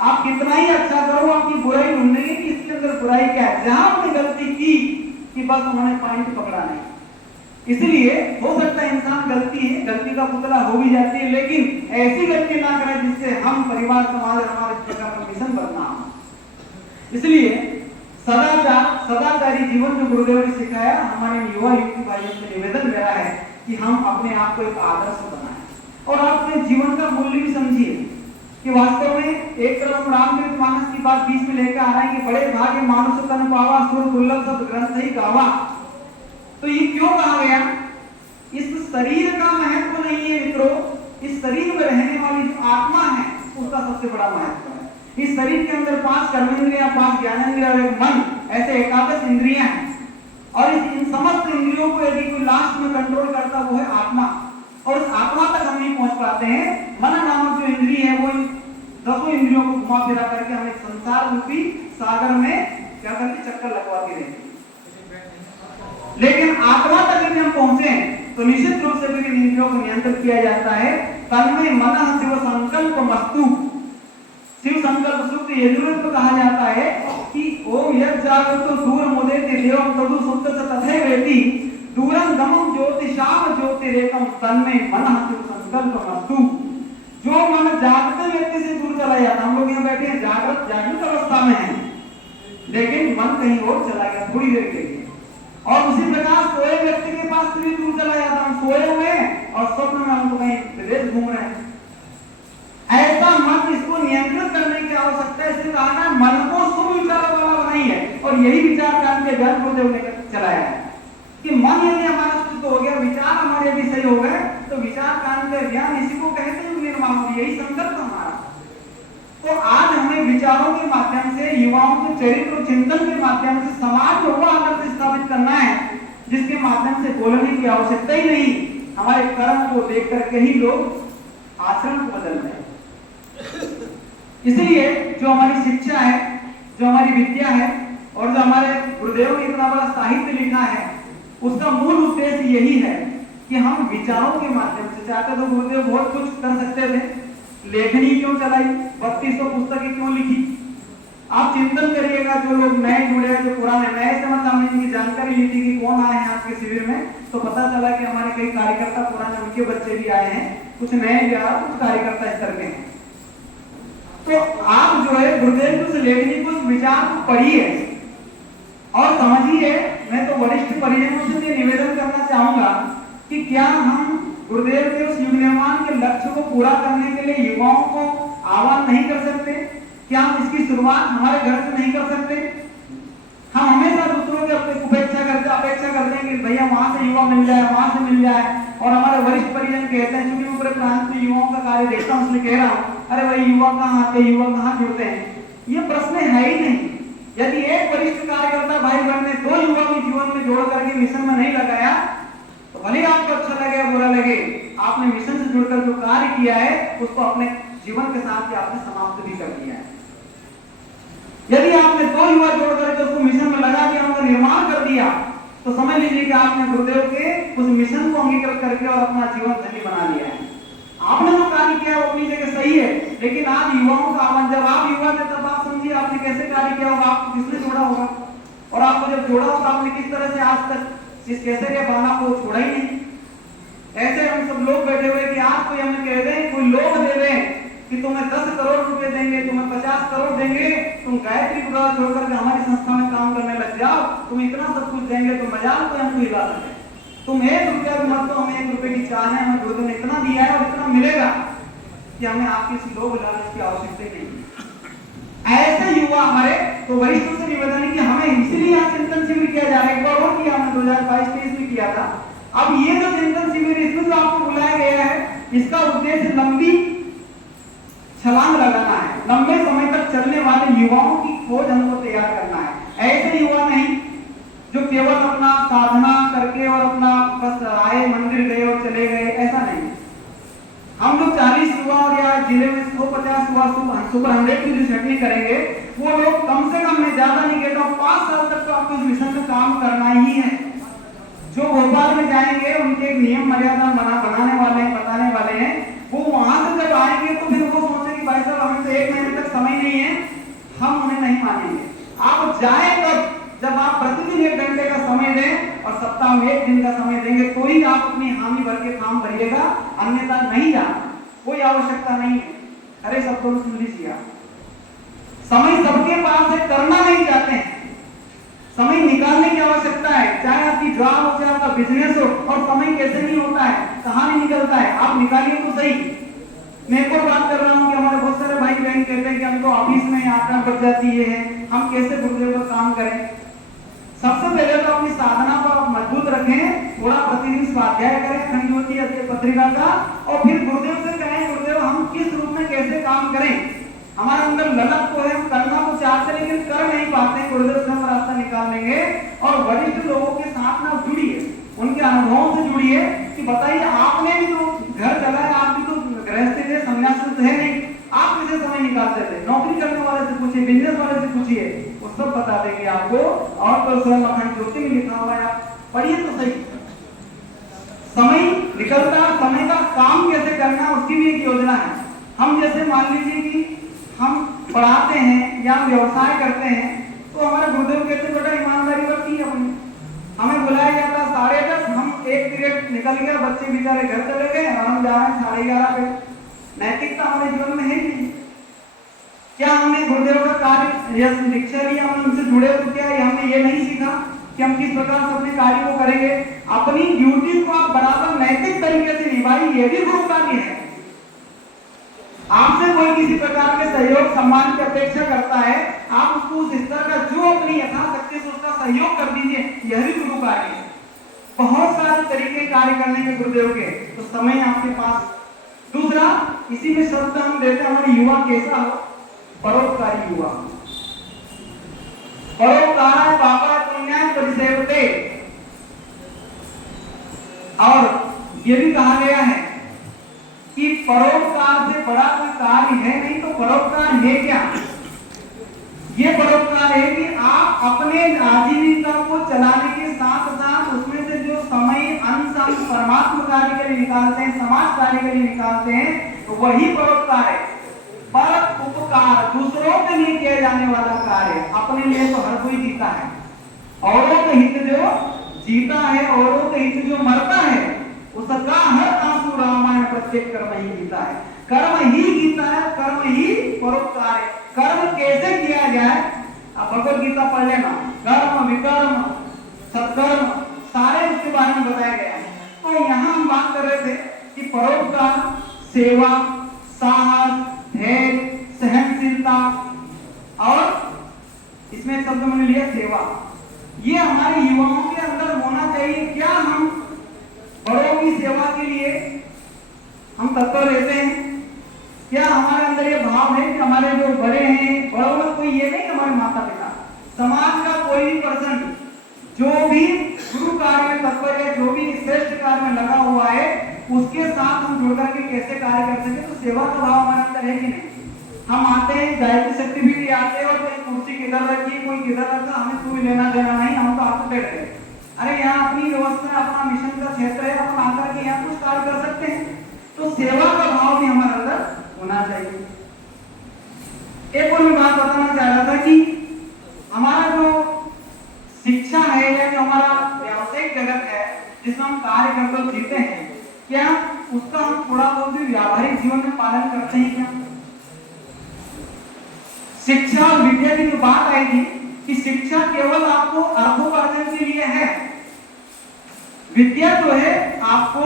आप कितना ही अच्छा करो, आपकी बुराई ढूंढेंगे कि इसके अंदर बुराई क्या है। जहां आपने गलती की कि बस उन्होंने पॉइंट पकड़ा नहीं, इसलिए हो सकता है इंसान गलती है, गलती का पुतला हो भी जाती है, लेकिन ऐसी गलती ना करें जिससे हम परिवार, समाज, हमारे प्रकार का मिशन बदनाम हो। इसलिए सदाचारी जीवन जो गुरुदेव ने सिखाया, हमारे युवा युवती भाइयों से निवेदन मेरा है कि हम अपने आप को एक आदर्श बनाएं और अपने जीवन का मूल्य भी समझिए कि वास्तव में एक तरफ हम रामचरितमानस की बात बीच में लेकर आ रहे हैं कि बड़े भाग्य मानुष तन पावा, सुर दुर्लभ सब ग्रंथ ही गावा। तो ये क्यों कहा गया? इस शरीर का महत्व नहीं है मित्रों, इस शरीर में रहने वाली जो आत्मा है उसका सबसे बड़ा महत्व है। इस शरीर के अंदर 5 कर्मेंद्रियां, 5 ज्ञानेंद्रियां और एक मन, ऐसे 11 इंद्रियां हैं। और इन समस्त इंद्रियों को यदि कोई लास्ट में कंट्रोल करता वो है आत्मा, और उस आत्मा तक हम नहीं पहुंच पाते हैं। मन नामक जो इंद्रिय है वो इन 10 इंद्रियों को घुमा फिरा करके हमें संसार रूपी सागर में क्या करती, चक्कर लगवाती रहती है। लेकिन आत्मा तक यदि हम पहुंचे तो निश्चित रूप से भी इन इंद्रियों को नियंत्रित किया जाता है। तन्मय मनः शिव संकल्प मस्तु, शिव संकल्प सूक्त यजुर्वेद में कहा जाता है कि ओम यत् जागृतो दूर मुदेति देवं तदु सुप्त तथैवेति दूरं गमं ज्योतिषाम ज्योतिरेकम तन्मय मनः शिव संकल्प मस्तु। जो मन जागृत व्यक्ति से दूर चला जाता, हम लोग यहाँ बैठे हैं जागृत अवस्था में हैं, लेकिन मन कहीं और चला गया थोड़ी देर के लिए, और उसी प्रकार सोए व्यक्ति के पास से भी दूर चला जाता, हम सोए हुए हैं और स्वप्न में हम कहीं विदेश घूम रहे हैं। ऐसा मन, इसको नियंत्रित करने की आवश्यकता है। इसलिए कहा है मन को शुभ विचारों वाला बनाइए, और यही विचार कांड के ज्ञान गुरुदेव ने चलाया है कि मन यदि हमारा शुद्ध हो गया, विचार हमारे यदि सही हो गए, तो विचार कांड के ज्ञान इसी को कहते हैं निर्माण हो, यही संकल्प हमारा। तो आज हमें विचारों के माध्यम से, युवाओं के चरित्र चिंतन के माध्यम से समाज में वो आदर्श स्थापित करना है जिसके माध्यम से बोलने की आवश्यकता ही नहीं, हमारे कर्म को देख करके ही लोग आचरण को बदल रहे हैं। इसलिए जो हमारी शिक्षा है, जो हमारी विद्या है, और जो हमारे गुरुदेव ने इतना बड़ा साहित्य लिखा है, उसका मूल उद्देश्य यही है कि हम विचारों के माध्यम से, चाहते तो गुरुदेव बहुत कुछ कर सकते थे, लेखनी क्यों चलाई, 3200 पुस्तकें क्यों लिखी। आप चिंतन करिएगा, जो लोग नए जुड़े हैं, जो पुराने, नए से मतलब हमने इनकी जानकारी ली थी कि कौन आए हैं आपके शिविर में, तो पता चला कि हमारे कई कार्यकर्ता पुराने, उनके बच्चे भी आए हैं, कुछ नए भी आए, कुछ कार्यकर्ता इस तरह के हैं। तो आप जो है गुरुदेव कुछ लेखनी, कुछ विचार पढ़िए और समझिए। मैं तो वरिष्ठ परिजनों से ये निवेदन करना चाहूंगा कि क्या हम गुरुदेव के उस युग निर्माण के लक्ष्य को पूरा करने के लिए युवाओं को आह्वान नहीं कर सकते? क्या हम इसकी शुरुआत हमारे घर से नहीं कर सकते? हम हमेशा दूसरों की अपेक्षा करते हैं कि भैया वहां से युवा मिल जाए, वहां से मिल जाए, और हमारे वरिष्ठ परिजन कहते हैं, क्योंकि मैं पूरे प्रांत में युवाओं का कार्य देखता हूं, इसलिए कह रहा हूं, अरे भाई युवा कहाँ आते, युवा कहाँ जुड़ते हैं? ये प्रश्न है ही नहीं। यदि एक वरिष्ठ कार्यकर्ता भाई बहन ने 2 युवा के जीवन में जोड़ करके मिशन में नहीं लगाया, तो भले आपको अच्छा लगे बुरा लगे, आपने मिशन से जुड़कर जो कार्य किया है उसको अपने जीवन के साथ ही आपने समाप्त भी कर दिया है। यदि आपने 2 युवा जोड़ करके उसको मिशन में लगा दिया, उनका निर्माण कर दिया, तो समझ लीजिए कि आपने गुरुदेव के उस मिशन को अंगीकृत करके और अपना जीवन धन्य बना लिया है। आपने जो कार्य किया वो अपनी जगह सही है, लेकिन आज युवाओं का आह्वान, जब आप युवा थे तब आप समझिए आपने कैसे कार्य किया होगा, आपको किसने जोड़ा होगा, और आपको जब जोड़ा होगा आपने किस तरह से आज तक जिस कैसे के बहाना को छोड़ा ही नहीं। ऐसे हम सब लोग बैठे हुए कि आज कोई हमें कह दे, कोई लोग दे दे कि तुम्हें 10 करोड़ रुपए देंगे, तुम्हें 50 करोड़ देंगे, तुम गायत्री परिवार छोड़कर के हमारी संस्था में काम करने लग जाओ, तुम इतना सब कुछ देंगे, तो मजाल कोई हमको हिला सके। तुम 1 रुपया भी मत दो, हमें 1 रुपए की चाह है, हमें गुरुदेव ने इतना दिया है और इतना मिलेगा कि हमें आपकी इस लोभ लालच की आवश्यकता नहीं। ऐसे युवा हमारे, तो वरिष्ठों से निवेदन है कि हमें इसलिए यहाँ चिंतन शिविर किया जा रहा है। एक बार और किया हमने 2022-23 में किया था। अब ये जो चिंतन शिविर, इसमें जो आपको बुलाया गया है, इसका उद्देश्य लंबी छलांग लगाना है, लंबे समय तक चलने वाले युवाओं की खोज हमको तैयार करना है। ऐसे युवा नहीं जो केवल अपना साधना करके और अपना बस आए मंदिर गए और चले गए, ऐसा नहीं। हम लोग 40 युवा और या जिले में 150 युवा सुपर 100 की जो छटनी करेंगे, वो लोग कम से कम, मैं ज्यादा नहीं कहता हूँ, 5 साल तक तो आपको इस मिशन में काम करना ही है। जो भोपाल में जाएंगे उनके एक नियम मर्यादा बनाने वाले हैं, बताने वाले हैं। वो वहां से जब आएंगे तो फिर वो सोचे कि भाई साहब हमें तो 1 महीने तक समय नहीं है, हम उन्हें नहीं मानेंगे। आप जाए तब जब आप प्रतिदिन 1 घंटे का समय दें और सप्ताह में 1 दिन का समय देंगे तो ही आप अपनी हामी भर के काम भरिएगा, अन्यथा नहीं जाना, कोई आवश्यकता नहीं है। अरे सब लोग सुन लीजिए, समय सबके पास है, करना नहीं चाहते हैं, समय निकालने की आवश्यकता है। चाहे आपकी जॉब हो, चाहे आपका बिजनेस हो, और समय कैसे नहीं होता है, कहाँ नहीं निकलता है, आप निकालिए तो सही। मैं एक और बात कर रहा हूँ कि हमारे बहुत सारे भाई बहन कहते हैं कि हमको ऑफिस में 8 बज जाती है, हम कैसे गुरुदेव का काम करें। सबसे पहले तो अपनी साधना को आप मजबूत रखें, थोड़ा प्रतिदिन स्वाध्याय करें खंड ज्योति पत्रिका का, और फिर गुरुदेव से कहें गुरुदेव हम किस रूप में कैसे काम करें। हमारे अंदर ललक तो है, हम करना तो चाहते हैं लेकिन कर नहीं पाते, गुरुदेव से हम रास्ता निकाल लेंगे। और वरिष्ठ लोगों के साथ ना जुड़िए, उनके अनुभवों से जुड़िए कि बताइए आपने भी तो घर चलाया, आप भी तो गृहस्थी थे, सन्यासी तो है नहीं, आप कैसे समय निकालते थे। नौकरी करने वाले से पूछिए, बिजनेस वाले से पूछिए, वो सब बता देंगे आपको। और तो स्वयं अखंड ज्योति में लिखा हुआ है, आप पढ़िए तो सही। समय निकलता, समय का काम कैसे करना है उसकी भी एक योजना है। हम जैसे मान लीजिए कि हम पढ़ाते हैं या व्यवसाय करते हैं, तो हमारे गुरुदेव कहते बेटा ईमानदारी बरती है अपनी। हमें बुलाया जाता 10:30, हम 1 पीरियड निकल गया, बच्चे बेचारे घर चले गए और हम जा रहे हैं 11:30 पे। नैतिकता हमारे जीवन में है नहीं। क्या हमने गुरुदेव का कार्य या दीक्षा लिया, हम उनसे जुड़े तो क्या हमने ये नहीं सीखा कि हम किस प्रकार से अपने कार्य को करेंगे। अपनी ड्यूटी को आप बराबर नैतिक तरीके से निभाइए, ये भी गुरु कार्य है। आपसे कोई किसी प्रकार के सहयोग सम्मान की अपेक्षा करता है, आप उसको उस स्तर का जो अपनी यथाशक्ति से उसका सहयोग कर दीजिए, यह भी गुरु कार्य है। बहुत सारे तरीके कार्य करने के गुरुदेव के, तो समय आपके पास। दूसरा, इसी में शब्द हम देते हैं हमारे युवा कैसा हो, परोपकारी युवा। परोपकार पापा पुण्य परिसेवते, और ये भी कहा गया है कि परोपकार से बड़ा कोई कार्य है नहीं, तो परोपकार है क्या। ये परोपकार है कि आप अपने आजीविका को चलाने के साथ साथ उसमें से जो समय अंश हम परमात्मा कार्य के लिए निकालते हैं, समाज कार्य के लिए निकालते हैं, तो वही परोपकार है। पर उपकार दूसरों के लिए किया जाने वाला कार्य, अपने लिए तो हर कोई जीता है, औरों के हित जो जीता है, औरों के हित जो मरता है, उसका हर आंसू रामायण प्रत्येक कर्म ही गीता है। कर्म ही गीता है, कर्म ही परोपकार है। कर्म कैसे किया जाए, आप भगवत गीता पढ़ लेना, कर्म विकर्म सत्कर्म सारे उसके बारे में बताया गया है। तो यहाँ हम बात कर रहे थे कि परोपकार, सेवा, साहस, धैर्य, सहनशीलता, और इसमें शब्द मैंने लिया सेवा, ये हमारे युवाओं के अंदर होना चाहिए। क्या हम बड़ों की सेवा के लिए हम तत्पर रहते हैं? क्या हमारे अंदर ये भाव है कि हमारे जो बड़े हैं, बड़ों में कोई ये नहीं, हमारे माता पिता, समाज का कोई भी पर्सन जो भी गुरु कार्य में तत्पर है, जो भी श्रेष्ठ कार्य में लगा हुआ है, उसके साथ हम जुड़ करके कैसे कार्य कर सके। तो सेवा का भाव हमारे अंदर है कि नहीं। हम आते हैं, गायत्री शक्ति भी आते हैं, और कोई कुर्सी किधर रखी, कोई किधर रखा, हमें कोई लेना देना नहीं, हम तो आपको बैठ गए। अरे यहाँ अपनी व्यवस्था, अपना मिशन का क्षेत्र है, अपन आकर के यहाँ कुछ कार्य कर सकते हैं। तो सेवा का भाव भी हमारे अंदर होना चाहिए। एक और मैं बात बताना चाह रहा था कि हमारा जो शिक्षा है या जो हमारा व्यावसायिक जगत है जिसमें हम कार्य करते जीते हैं, क्या उसका हम थोड़ा बहुत भी व्यावहारिक जीवन में पालन करते हैं क्या? शिक्षा और विद्या की जो बात आई थी कि शिक्षा केवल आपको अर्थोपार्जन के लिए है, विद्या जो है आपको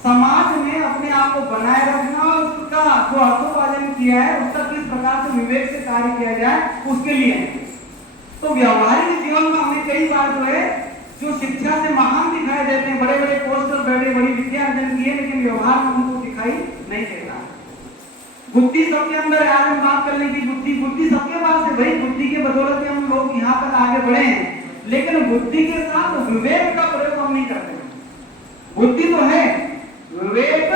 समाज में अपने आप को बनाए रखना और उसका जो अर्थोपार्जन किया है उसका किस प्रकार से विवेक से कार्य किया जाए उसके लिए है। तो व्यावहारिक जीवन में हमें कई बार जो है जो शिक्षा से महान दिखाई देते हैं, बड़े बड़े पोस्ट पर बड़ी बड़ी विद्या अर्जन की है, लेकिन व्यवहार में हमको दिखाई नहीं देता। बुद्धि सबके अंदर है। आज हम बात कर लेंगे बुद्धि सबके पास है भाई। बुद्धि के बदौलत ही हम लोग यहाँ तक आगे बढ़े हैं, लेकिन बुद्धि के साथ विवेक का प्रयोग हम नहीं करते। बुद्धि तो है, विवेक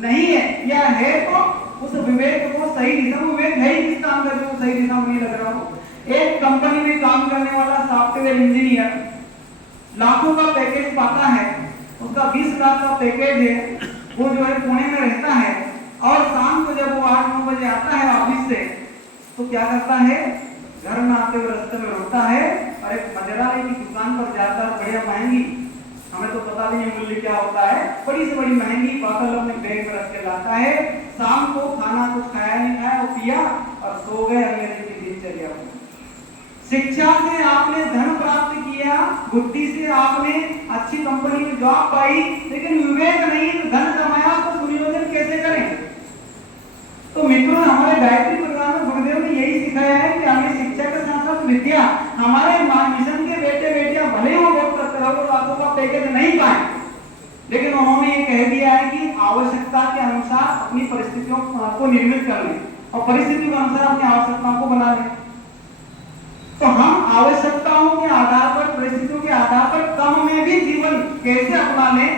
नहीं है, या है तो उस विवेक को सही दिशा, विवेक है ही किस काम करके वो सही दिशा में नहीं लग रहा हो। एक कंपनी में काम करने वाला सॉफ्टवेयर इंजीनियर लाखों का पैकेज पाता है, उसका 20 लाख का पैकेज है, वो जो है पुणे में रहता है, और शाम को जब वो 8-9 बजे आता है ऑफिस से, तो क्या करता है, घर में आते हुए रास्ते में रोता है और एक मदिरालय की दुकान पर जाता है, बढ़िया महंगी, हमें तो पता भी नहीं मूल्य क्या होता है, बड़ी से बड़ी महंगी बोतल अपने बैग में रख के लाता है। शाम को खाना कुछ खाया नहीं खाया, वो पिया और सो गए। अगले दिन की दिनचर्या। शिक्षा से आपने धन प्राप्त किया, बुद्धि से आपने अच्छी कंपनी में जॉब पाई, लेकिन विवेक नहीं, धन कमाया, तो सुनियोजन कैसे करें। तो मित्रों, हमारे गायत्री परिवार में गुरुदेव ने यही सिखाया है कि हमें शिक्षा के साथ साथ विद्या, हमारे मिशन के बेटे बेटियां भले वो बहुत करते रहो, लाखों का पैकेज नहीं पाए, लेकिन उन्होंने ये कह दिया है कि आवश्यकता के अनुसार अपनी परिस्थितियों को निर्मित कर लें और परिस्थितियों के अनुसार अपनी आवश्यकताओं को बना लें। तो हम आवश्यकताओं के आधार पर, परिस्थितियों के आधार पर कम में भी जीवन कैसे अपना लें,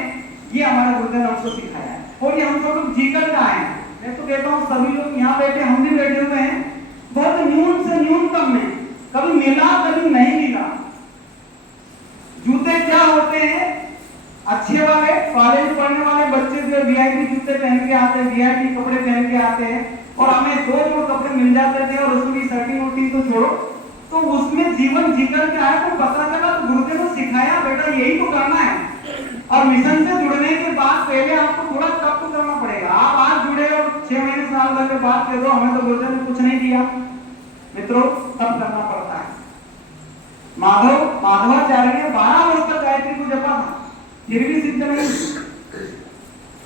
ये हमारा गुरुदेव ने हमको सिखाया है। और ये हम सब लोग जीकर के आए हैं। मैं तो कहता हूँ सभी लोग यहाँ बैठे, हम भी बैठे हुए हैं, बहुत न्यून से न्यूनतम में, कभी मिला कभी नहीं मिला। जूते क्या होते हैं, अच्छे वाले कॉलेज पढ़ने वाले बच्चे जो वीआईपी जूते पहन के आते हैं, वीआईपी कपड़े पहन के आते हैं, और हमें 2 जोड़ कपड़े मिल जाते थे और उसमें शर्टी वोटी तो छोड़ो, तो उसमें जीवन जीकर के आया। तो पता चला, तो गुरुदेव ने सिखाया बेटा यही तो करना है। और मिशन से जुड़ने के बाद पहले आपको थोड़ा तप तो करना पड़ेगा। आप आज जुड़े और 6 महीने साल भर के बाद कह दो हमें तो गुरुदेव ने कुछ नहीं दिया, मित्रों तप करना पड़ता है। माधवाचार्य ने 12 वर्ष तक गायत्री को जपा था, फिर भी सिद्ध नहीं।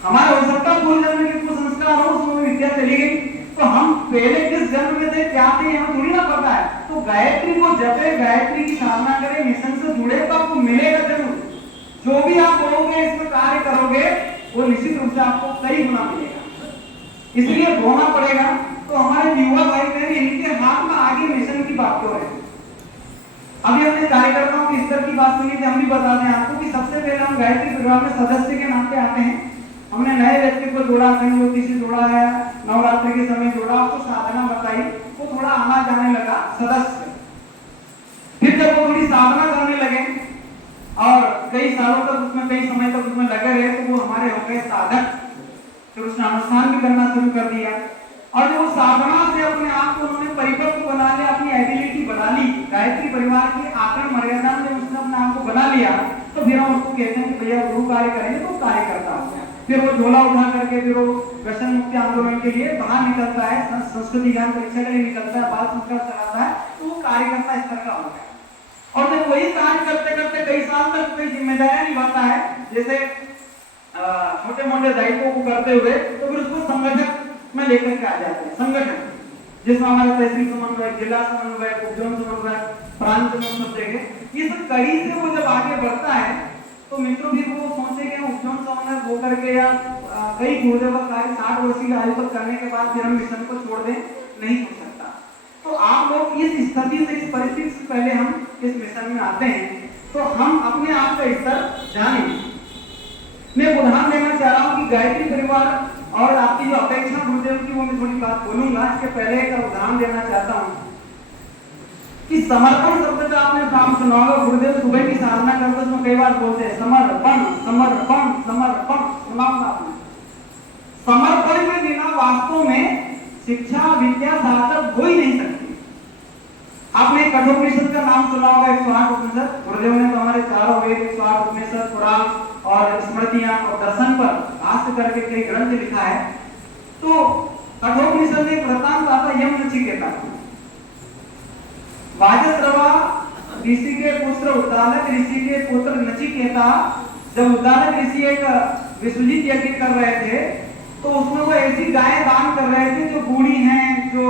हमारा हो सकता पूर्व जन्म के कुछ संस्कार हो, उसमें विद्या चली गई, तो हम पहले किस जन्म में थे क्या थे हमें थोड़ी ना पता है। तो गायत्री को जपे, गायत्री की साधना करें, मिशन से जुड़े तो आपको मिलेगा जरूर। जो भी आप बोलोगे, इसमें कार्य करोगे, वो निश्चित रूप से आपको कई गुना मिलेगा। इसलिए बोलना पड़ेगा। तो हमारे युवा भाई बहन, इनके हाथ में आगे मिशन की बात हो है। अभी हमने कार्यकर्ताओं के स्तर की बात सुनी थी, हम भी बता दें आपको कि सबसे पहले हम गायत्री परिवार में सदस्य के नाम पे आते हैं। हमने नए व्यक्ति को जोड़ा, खंड ज्योति से जोड़ा है, नवरात्रि के समय जोड़ा, उसको साधना बताई, वो थोड़ा आना जाने लगा सदस्य। फिर जब वो थोड़ी साधना करने लगे और कई सालों तक उसमें, कई समय तक उसमें लगे रहे, तो वो हमारे हो गए साधक। फिर उसने अनुष्ठान भी करना शुरू कर दिया, और जो साधना से अपने आप को उन्होंने परिपक्व बना लिया, अपनी एबिलिटी बना ली। गायत्री परिवार की आचरण मर्यादा में उसने अपने आप को बना लिया, तो फिर हम उसको कहते हैं कि भैया गुरु कार्य करेंगे, तो कार्य करता है। फिर वो झोला उठा करके फिर वो व्यसन मुक्ति आंदोलन के लिए बाहर निकलता है, संस्कृति ज्ञान परीक्षा के लिए निकलता है, बाल संस्कार चलाता है, तो वो कार्यकर्ता स्तर का होता है। और जब वही कार्य करते करते कई साल तक कोई जिम्मेदारियां निभाता है, जैसे छोटे मोटे दायित्वों को करते हुए, तो फिर उसको संगठन में लेकर के आ जाते हैं। संगठन जिसमें हमारे तहसील समन्वय, जिला समन्वय, उपजोन समन्वय, प्रांत समन्वय, इस कड़ी से वो जब आगे बढ़ता है, तो मित्रों फिर वो सोचे कि उपजोन समन्वय होकर के या कई गुरुदेव कार्य 60 वर्ष की आयु तक करने के बाद फिर हम मिशन को छोड़ दें, नहीं हो सकता। तो आप लोग इस स्थिति से, इस परिस्थिति से पहले हम इस मिशन में आते हैं, तो हम अपने आप का स्तर जानें। मैं उदाहरण देना चाह रहा हूँ कि गायत्री परिवार और आपकी जो अपेक्षा गुरुदेव की, वो मैं थोड़ी बात बोलूंगा। इसके पहले एक उदाहरण देना चाहता हूँ कि समर्पण शब्द का आपने नाम सुना होगा। गुरुदेव सुबह की साधना करते उसमें कई बार बोलते हैं समर्पण समर्पण समर्पण, सुना होगा आपने। समर्पण के बिना वास्तव में शिक्षा विद्या सार्थक हो ही नहीं सकती। आपने कठोपनिषद का नाम सुना होगा, 108 उपनिषद। गुरुदेव ने तो हमारे चारों वेद, 108 उपनिषद, पुराण और स्मृतियां और दर्शन पर भाष्य करके कई ग्रंथ लिखा है। तो कठोपनिषद में एक वृत्तांत आता, यम नचिकेता। वाजस्रवा ऋषि के पुत्र उद्दालक ऋषि के पुत्र नचिकेता, जब उद्दालक ऋषि एक विश्वजीत यज्ञ कर रहे थे, तो उसमें वो ऐसी गाय दान कर रहे थे जो बूढ़ी हैं, जो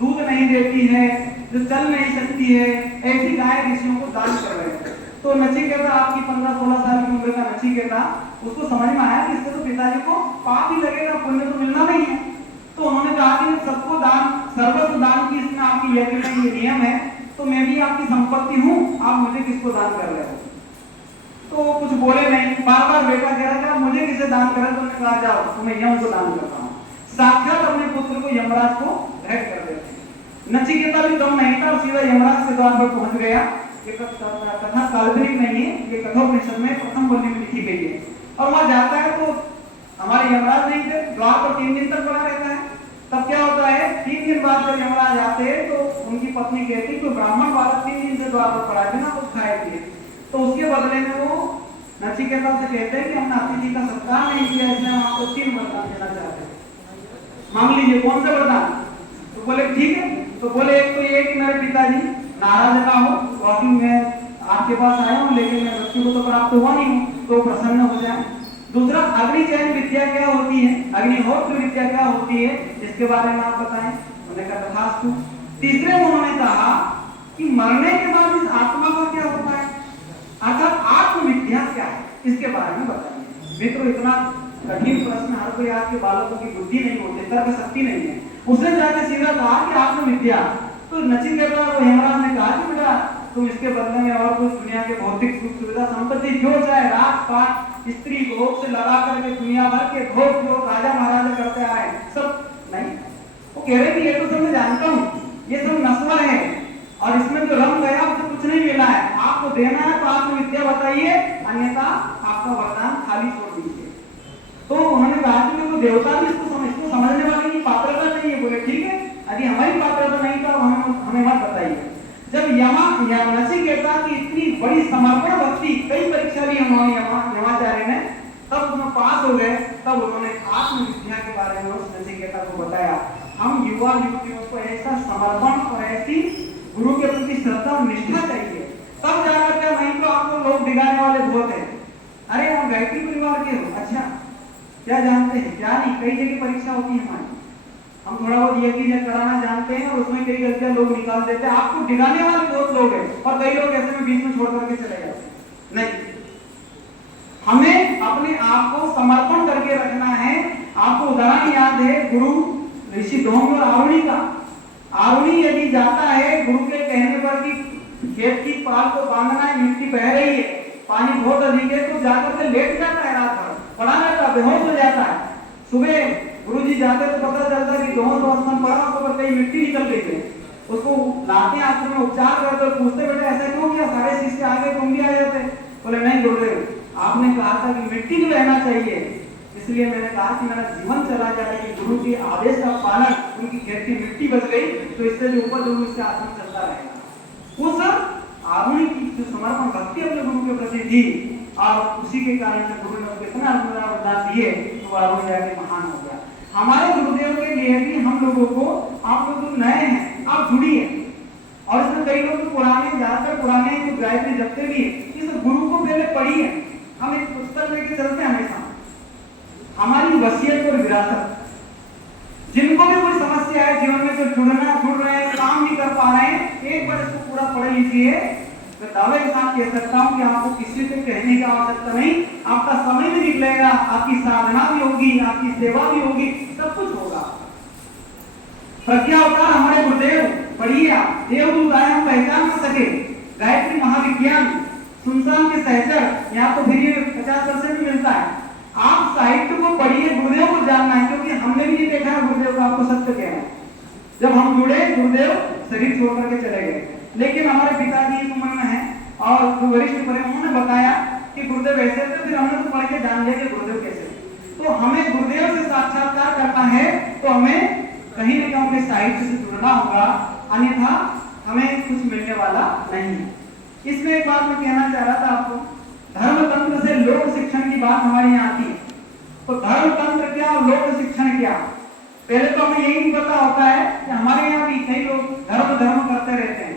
दूध नहीं देती है, जो चल नहीं सकती है, ऐसी गाय ऋषियों को दान कर रहे थे। तो तो नचिकेता आपकी 15-16 साल की उम्र का नचिकेता, उसको समझ में आया कि इससे तो पिताजी को पाप ही लगेगा, पुण्य तो मिलना नहीं है। तो उन्होंने कहा कि सबको दान, सर्वस्व दान की इसमें आपकी यज्ञ में ये नियम है, तो मैं भी आपकी संपत्ति हूँ, आप मुझे किसको दान कर रहे हो? तो कुछ बोले नहीं। बार बार बेटा कह रहा था मुझे किसे दान करे, तो उन्होंने कहा जाओ तो मैं यम को दान करता हूँ। साक्षात अपने पुत्र को यमराज को भेंट कर देते। नचिकेता भी कम नहीं था और सीधा यमराज के द्वार पर पहुंच गया। ये कथा काल्पनिक नहीं है, ये कठोपनिषद में प्रथम वल्ली में लिखी गई है। और वहां जाता है तो हमारे यमराज नहीं थे, द्वार पर 3 दिन तक बना रहता है। तब क्या होता है, 3 दिन बाद जब यमराज आते हैं तो उनकी पत्नी कहती कोई ब्राह्मण बालक 3 दिन से द्वार पर पड़ा है ना, कुछ खाए पिए। तो उसके बदले में वो नचिकेता से कहते हैं कि हमने अतिथि का सत्कार नहीं किया, इसलिए हम आपको 3 वरदान देना चाहते हैं, मांग लीजिए। कौन से वरदान? तो बोले ठीक है। तो बोले एक तो ये कि मेरे पिताजी नाराज ना हो, क्योंकि मैं आपके पास आया हूँ लेकिन मैं मृत्यु को तो प्राप्त हुआ नहीं हूँ, तो प्रसन्न हो जाए। दूसरा, अग्निचयन विद्या क्या होती है, अग्निहोत्र विद्या क्या होती है, इसके बारे में आप बताएं। उन्होंने कहा तथास्तु। तीसरे उन्होंने कहा कि मरने के बाद इस आत्मा का क्या होता है, अर्थात आत्मविद्या क्या है, इसके बारे में बताइए। मित्रों, इतना कठिन प्रश्न हर कोई आज के बालकों की बुद्धि नहीं होती, तर्क शक्ति नहीं है। उसने जाके सीधा कहा कि आत्मविद्या। तो नचिकेता को यमराज ने कहा कि बेटा तुम इसके बदले में और कुछ दुनिया के भौतिक सुख सुविधा संपत्ति जो चाहे, राजपाट स्त्री भोग से लगा करके दुनिया भर के भोग जो राजा महाराजा करते आए सब नहीं। वो कह रहे कि ये तो सब मैं जानता हूँ, ये सब नस्वर है और इसमें जो रंग गया उसे कुछ नहीं मिला है, आपको देना है तो आत्मविद्या बताइए, अन्यथा आपका वरदान खाली छोड़ दीजिए। तो उन्होंने कहा कि मेरे को देवता भी इसको समझने वाले की पात्रता नहीं है। बोले ठीक है, यदि हमारी पात्रता नहीं तो हमें मत बताइए। जब नचिकेता की इतनी बड़ी समर्पण भक्ति, कई परीक्षा ली उन्होंने यमाचार्य ने, तब उसमें पास हो गए। तब उन्होंने आत्मविद्या के बारे में उस नचिकेता को बताया। हम युवा युवतियों को ऐसा समर्पण और ऐसी गुरु के प्रति श्रद्धा और निष्ठा चाहिए, तब जाकर के, नहीं तो आपको लोग दिखाने वाले बहुत है। अरे हम गायत्री परिवार के हो, अच्छा क्या जानते हैं, क्या नहीं। कई जगह परीक्षा होती है हमारी, हम थोड़ा बहुत यकीन कराना जानते हैं और उसमें कई गलतियां लोग निकाल देते हैं। आपको दिखाने वाले बहुत लोग हैं और कई लोग ऐसे में बीच में छोड़ करके चले जाते हैं। नहीं, हमें अपने आप को समर्पण करके रखना है। आपको उदाहरण याद है गुरु ऋषि धोम और आरुणी का। आरुणी यदि जाता है गुरु के कहने पर कि खेत की पाल को बांधना है, मिट्टी बह रही है, पानी बहुत अधिक है, तो जाकर के लेट जाता है, रात भर पड़ा रहता, बेहोश हो जाता है। सुबह गुरुजी जाते तो पता चलता कि बेहोश अवस्था में पड़ा, उसको पर कहीं मिट्टी निकल गई है। उसको लाते आश्रम में उपचार करते और पूछते बेटा ऐसा क्यों किया, सारे शिष्य आ गए, तुम भी आ जाते। बोले नहीं गुरुदेव, आपने कहा था कि मिट्टी में रहना चाहिए, इसलिए मैंने कहा कि मेरा जीवन चला जाए कि गुरु के आदेश का पालन, उनकी खेत की मिट्टी बच गई तो इससे जो ऊपर जरूर इससे आश्रम चलता रहेगा। वो सब आरुणी की जो समर्पण भक्ति अपने गुरु के प्रति थी और उसी के कारण से गुरु ने उसको इतना वरदान दिए तो आरुणी जाके महान हो गया। हमारे गुरुदेव के लिए भी हम लोगों को, आप लोग जो नए हैं आप जुड़िए, और इसमें कई लोग तो पुराने, ज्यादातर पुराने जो गायत्री जपते भी इस गुरु को पहले पढ़िए। हम एक पुस्तक लेके चलते हैं हमेशा, हमारी वसीयत और विरासत। जिनको भी कोई समस्या है जीवन में, जो जुड़ रहे हैं, काम नहीं कर पा रहे हैं, एक बार इसको पूरा पढ़ लीजिए। मैं दावे के साथ कह सकता हूं कि आपको किसी से कहने की आवश्यकता नहीं, आपका समय भी निकलेगा, आपकी साधना भी होगी, आपकी सेवा भी होगी, सब कुछ होगा। प्रज्ञा अवतार हमारे गुरुदेव पढ़िए आप, देवदूत आए हम पहचान न सके, गायत्री महाविज्ञान, सुनसान के सहचर, यहाँ तो फिर 50% भी मिलता है। आप साहित्य को पढ़िए, गुरुदेव को जानना है, क्योंकि हमने भी नहीं देखा है गुरुदेव को, आपको सत्य कह रहे हैं। जब हम जुड़े गुरुदेव शरीर छोड़ करके चले गए, लेकिन हमारे पिताजी इस उम्र में हैं और जो वरिष्ठ परे उन्होंने बताया कि गुरुदेव ऐसे थे, फिर हमने तो पढ़ के जान लिया कि गुरुदेव कैसे। तो हमें गुरुदेव से साक्षात्कार करना है तो हमें कहीं न कहीं अपने साहित्य से जुड़ना होगा, अन्यथा हमें कुछ मिलने वाला नहीं है। इसमें एक बात मैं कहना चाह रहा था आपको, धर्म तंत्र से लोक शिक्षण की बात हमारे यहाँ आती है। तो धर्म तंत्र क्या और लोक शिक्षण क्या, पहले तो हमें यही नहीं पता होता है कि हमारे यहाँ भी कई लोग धर्म करते रहते हैं।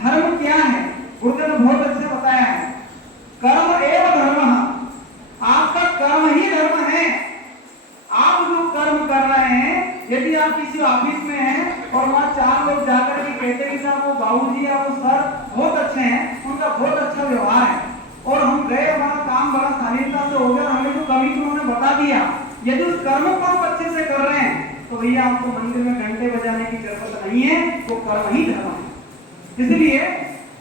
धर्म क्या है, गुरुदेव ने बहुत अच्छा बताया है, कर्म एवं धर्म, आपका कर्म ही धर्म है। आप जो कर्म कर रहे हैं, यदि आप किसी ऑफिस में हैं और वहाँ 4 लोग जाकर के कहते हैं कि साहब वो बाबूजी या वो सर बहुत अच्छे हैं, उनका बहुत अच्छा व्यवहार है, यदि उस कर्म को आप अच्छे से कर रहे हैं तो भैया आपको मंदिर में घंटे बजाने की जरूरत नहीं है, वो कर्म ही धर्म है। इसलिए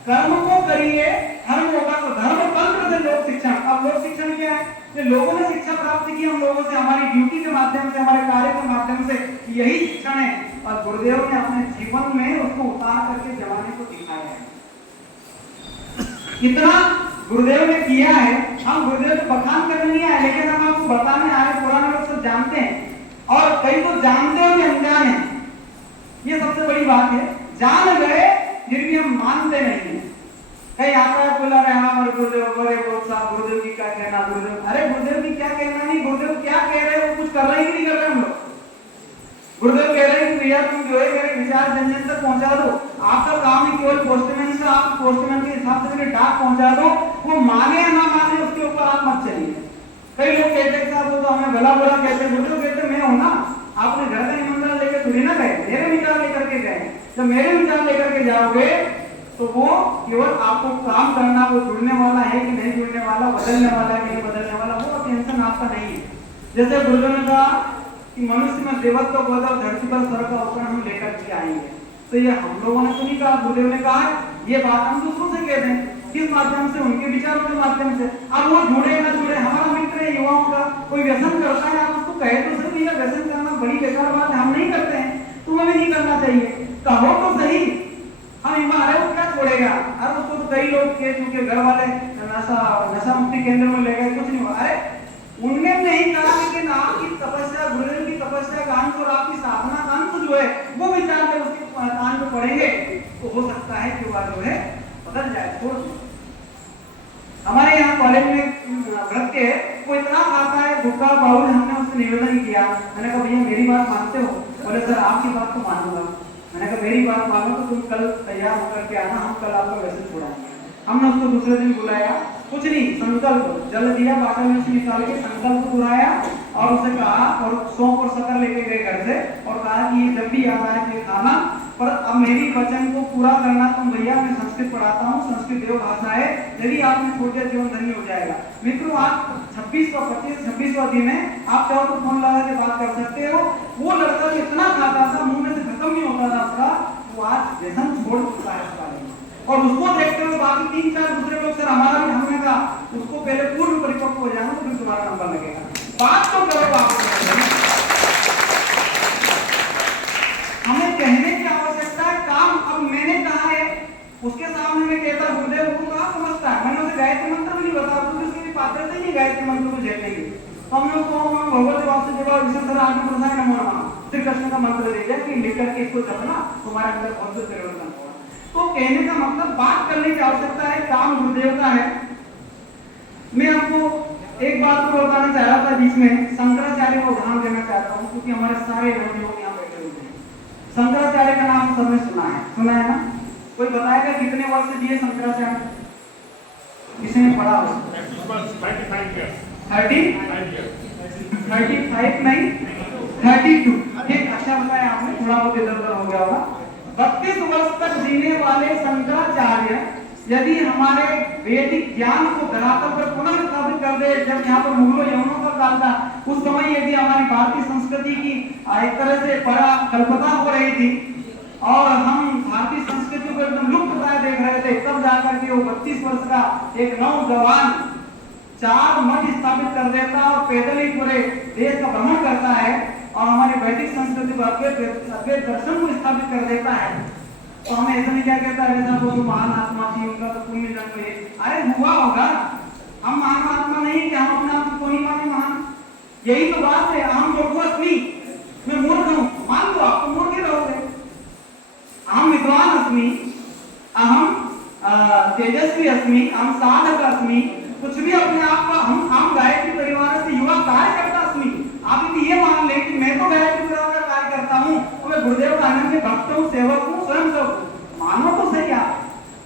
कर्म को करिए, धर्म होगा तो धर्म तंत्र से लोक शिक्षण। अब लोक शिक्षण क्या है? जो लोगों ने शिक्षा प्राप्त की हम लोगों से, हमारी ड्यूटी के माध्यम से, हमारे कार्य के माध्यम से, यही शिक्षण है। और गुरुदेव ने अपने जीवन में उसको उतार करके जमाने को दिखाया है। कितना गुरुदेव ने किया है, हम गुरुदेव को बखान करने नहीं आए, लेकिन हम आपको बताने आए। पुराने लोग सब जानते हैं और कई तो जानते हो कि अनजान है, ये सबसे बड़ी बात है। जान गए फिर भी हम मानते नहीं है। कहीं आता है बोला रहे हमारे गुरुदेव बड़े साहब, गुरुदेव की क्या कहना, गुरुदेव, अरे गुरुदेव की क्या कहना नहीं, गुरुदेव क्या कह रहे हैं वो कुछ कर रहे हैं कि नहीं कर रहे हम लोग। गुरुदेव कह रहे हैं कि भैया तुम जो है मेरे विचार जन जन तक पहुंचा दो, आपका काम है केवल पोस्टमैन से, आप पोस्टमैन के हिसाब से मेरे डाक पहुंचा दो, वो माने या ना माने उसके ऊपर आप मत चलिए। कई लोग कहते हैं साहब वो तो हमें भला बुरा कहते हैं, गुरुदेव कहते मैं हूं ना, आपने घर का निमंत्रण लेकर थोड़ी ना गए, मेरे विचार लेकर के गए। जब मेरे विचार लेकर के जाओगे तो वो केवल आपको काम करना, वो जुड़ने वाला है कि नहीं जुड़ने वाला, बदलने वाला है कि नहीं बदलने वाला, वो टेंशन आपका नहीं है। जैसे गुरुदेव ने कहा कि मनुष्य में देवत्व पद और धरती पर स्वर्ग का उपकरण हम लेकर के आएंगे, तो ये हम लोगों ने तो नहीं कहा, गुरुदेव ने कहा ये बात हम दूसरों से कहते हैं। किस माध्यम से? उनके विचारों के माध्यम से। अब वो जुड़े ना जुड़े, हमारा मित्र है युवाओं का, कोई व्यसन करता है, आप उसको कहे तो सही भैया व्यसन करना बड़ी बेकार बात है, हम नहीं करते हैं, तुम्हें भी नहीं करना चाहिए, कहो तो सही। हम ईमान है वो क्या छोड़ेगा? अरे उसको तो कई लोग के चूंकि घर वाले नशा मुक्ति केंद्र में ले गए, कुछ नहीं हुआ। अरे उनने नहीं कहा, लेकिन आपकी तपस्या, गुरुदेव की तपस्या का अंश और आपकी साधना का अंश जो है वो विचार जब उसके कान में पड़ेंगे तो हो सकता है कि वह जो है बदल जाए, छोड़ दे। हमारे यहाँ कॉलेज में व्रत के वो इतना खाता है गुटखा बाउल, हमने उससे निवेदन किया, मैंने कहा भैया मेरी बात मानते हो? बोले सर आपकी बात तो मानूंगा। मैंने कहा मेरी बात मानो तो तुम कल तैयार होकर के आना, हम कल आपका व्यसन छुड़ाएंगे। हमने उसको दूसरे दिन बुलाया, कुछ नहीं, संकल्प जल दिया, बाटल में से निकाल के संकल्प दोहराया और उसे कहा, और सौंफ और शक्कर लेके गए घर से और कहा कि ये जब भी याद आए तो खाना, पर अब मेरी वचन को पूरा करना तुम भैया, मैं संस्कृत पढ़ाता हूँ, संस्कृत देव भाषा है, यदि आपने छोड़ दिया जीवन धन्य हो जाएगा। मित्रों आज 26वां दिन है, आप चाहो तो फोन लगा के बात कर सकते हो। वो लड़का इतना खाता था, मुंह में से खत्म नहीं होता था उसका, वो आज व्यसन छोड़ चुका है उसका। और उसको देखते हुए बाकी 3-4 दूसरे लोग, सर हमारा भी, हमने कहा उसको पहले पूर्व परिपक्व हो जाना तो फिर तुम्हारा नंबर लगेगा। बात तो करो आप, हमें कहने की आवश्यकता है, काम अब मैंने कहा है उसके सामने मैं कहता गुरुदेव को कहा समझता है, मैंने उसे गायत्री मंत्र भी नहीं बताया क्योंकि उसकी भी पात्रता ही नहीं गायत्री मंत्र को झेलने की। तो हम लोग को भगवत वास्तु जब विष्णु सर आगे प्रसाद नमो नमः श्री कृष्ण का मंत्र दे दिया कि लिख करके इसको जपना, तुम्हारे अंदर बहुत से परिवर्तन होगा। तो कहने का मतलब बात करने की आवश्यकता है, काम गुरुदेव का है। मैं आपको एक बात को बताना चाह रहा था बीच में, शंकराचार्य का उदाहरण देना चाहता हूँ क्योंकि हमारे सारे लोग यहाँ बैठे हुए हैं। शंकराचार्य का नाम सबने सुना है ना? कोई बताएगा कितने वर्ष जिए शंकराचार्य? किसी ने पढ़ा? 35 नहीं 32। ठीक, अच्छा बताया आपने, थोड़ा बहुत इधर उधर हो गया होगा। 32 वर्ष तक जीने वाले शंकराचार्य यदि हमारे वैदिक ज्ञान को धरातल पर पुनः स्थापित कर दे, जब यहाँ पर मुगलों यवनों का काल था, उस समय यदि हमारी भारतीय संस्कृति की एक तरह से कल्पना हो रही थी और हम भारतीय संस्कृति को एकदम लुप्त प्राय देख रहे थे, तब जाकर के वो 32 वर्ष का एक नौजवान 4 मठ स्थापित कर देता और पैदल ही पूरे देश का भ्रमण करता है और हमारे वैदिक संस्कृति को अद्वैत दर्शन को स्थापित कर देता है। तो हमें ऐसा नहीं क्या कहता है ऐसा वो महान आत्मा थी, उनका तो पुण्य जन्म है। अरे हुआ होगा, हम महान आत्मा नहीं कि हम अपने आप को नहीं माने महान, यही तो बात है। हम मूर्खस्मि, मैं मूर्ख हूँ, मान लो आप तो मूर्ख ही रहोगे। हम विद्वान अस्मि, अहम तेजस्वी अस्मि, हम साधक अस्मि, कुछ भी अपने आप का हम गायत्री परिवार से युवा कार्यकर्ता अस्मि। आप यदि ये मान लें कि मैं तो गायत्री परिवार का कार्य करता हूँ और मैं गुरुदेव का अनन्य भक्त हूँ, सेवक हूँ, स्वयं सेवक, मानो तो सही आप।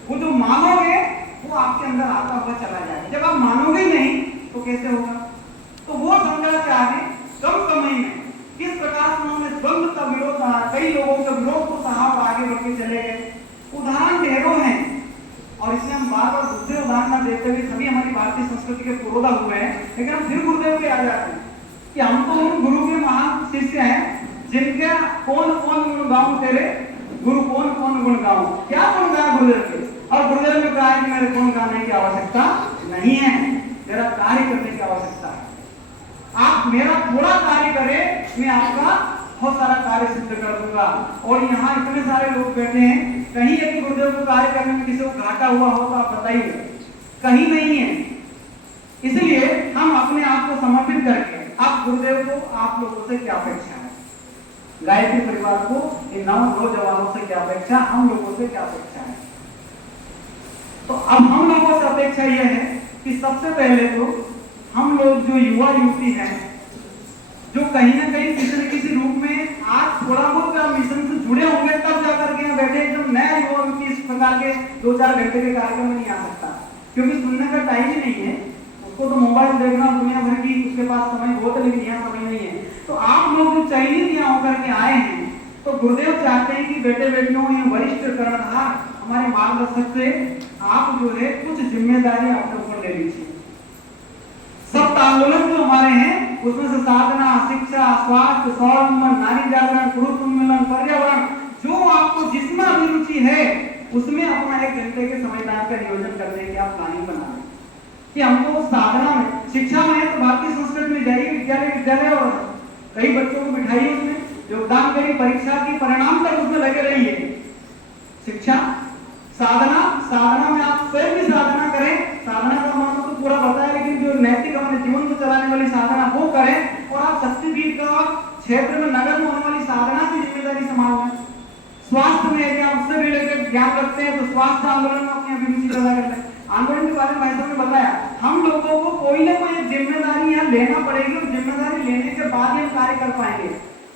वो जो मानोगे वो आपके अंदर आता हुआ चला जाएगा। जब आप मानोगे ही नहीं तो कैसे होगा? तो वो शंकराचार्य कम समय में किस प्रकार से उन्होंने द्वंद्व का विरोध, कई लोगों के विरोध को सहा और आगे बढ़ के चले गए। उदाहरण ढेरों हैं और इसमें हम बार बार दूसरे उदाहरण देते हुए सभी हमारी भारतीय संस्कृति के पुरोधा हुए हैं, लेकिन हम फिर गुरुदेव पे आ जाते हैं। कि हम तो उन गुरु के महान शिष्य हैं जिनके कौन कौन गुण गाऊं तेरे गुरु, कौन कौन गुण गाऊं, क्या गुण गाए गुरुदेव के। और गुरुदेव ने कहा कि मेरे गुण गाने की आवश्यकता नहीं है, मेरा कार्य करने की आवश्यकता है। आप मेरा थोड़ा कार्य करें, मैं आपका बहुत सारा कार्य सिद्ध कर दूंगा। और यहाँ इतने सारे लोग बैठे हैं, कहीं यदि गुरुदेव को कार्य करने में किसी को घाटा हुआ हो तो आप बताइए, कहीं नहीं है। इसलिए हम अपने आप को समर्पित करके, आप गुरुदेव को आप लोगों से क्या अपेक्षा है, गायत्री परिवार को इन नौजवानों से क्या अपेक्षा, हम लोगों से क्या अपेक्षा है। तो अब हम लोगों से अपेक्षा यह है कि सबसे पहले तो हम लोग जो युवा युवती हैं, जो कहीं ना कहीं किसी न किसी रूप में आज थोड़ा बहुत मिशन से जुड़े होंगे, तब जाकर के यहाँ बैठे एकदम नया युवा युवती इस प्रकार के 2-4 घंटे के कार्यक्रम में नहीं आ सकता, क्योंकि सुनने का टाइम ही नहीं है उसको। तो मोबाइल देखना दुनिया भर की उसके पास समय बहुत है, लेकिन यहाँ समय नहीं है। तो आप लोग जो चयनित यहाँ होकर के आए हैं, तो गुरुदेव चाहते हैं कि बेटे बेटियों, ये वरिष्ठ कर्णधार हमारे मार्गदर्शक से आप जो है कुछ जिम्मेदारी अपने ऊपर ले लीजिए। सब आंदोलन जो हमारे हैं उसमें से साधना, शिक्षा, स्वास्थ्य, स्वावलंबन, नारी जागरण, पुरुष उन्मूलन, पर्यावरण, जो आपको जिसमें अभिरुचि है उसमें अपना 1 घंटे के समयदान का नियोजन करने की आप प्लानिंग बना लें कि हमको साधना में, शिक्षा में है तो भारतीय संस्कृति में जाइए, विद्यालय और कई बच्चों को बिठाइए, उसमें योगदान करिए, परीक्षा की परिणाम तक उसमें लगे रहिए। शिक्षा, साधना में आप स्वयं भी साधना करें, साधना का मतलब तो पूरा बताया, लेकिन जो नैतिक हमारे जीवन को चलाने वाली साधना वो करें। और आप शक्तिपीठ का क्षेत्र में नगर में होने वाली साधना की जिम्मेदारी संभाल लें। स्वास्थ्य में यदि आप उससे रिलेटेड ज्ञान रखते हैं तो स्वास्थ्य आंदोलन में अपनी अभिरुचि पैदा करते हैं। आंदोलन के बारे में भाई साहब ने बताया, हम लोगों को कोई ना कोई जिम्मेदारी यहाँ लेना पड़ेगी, और जिम्मेदारी लेने के बाद ही हम कार्य कर पाएंगे।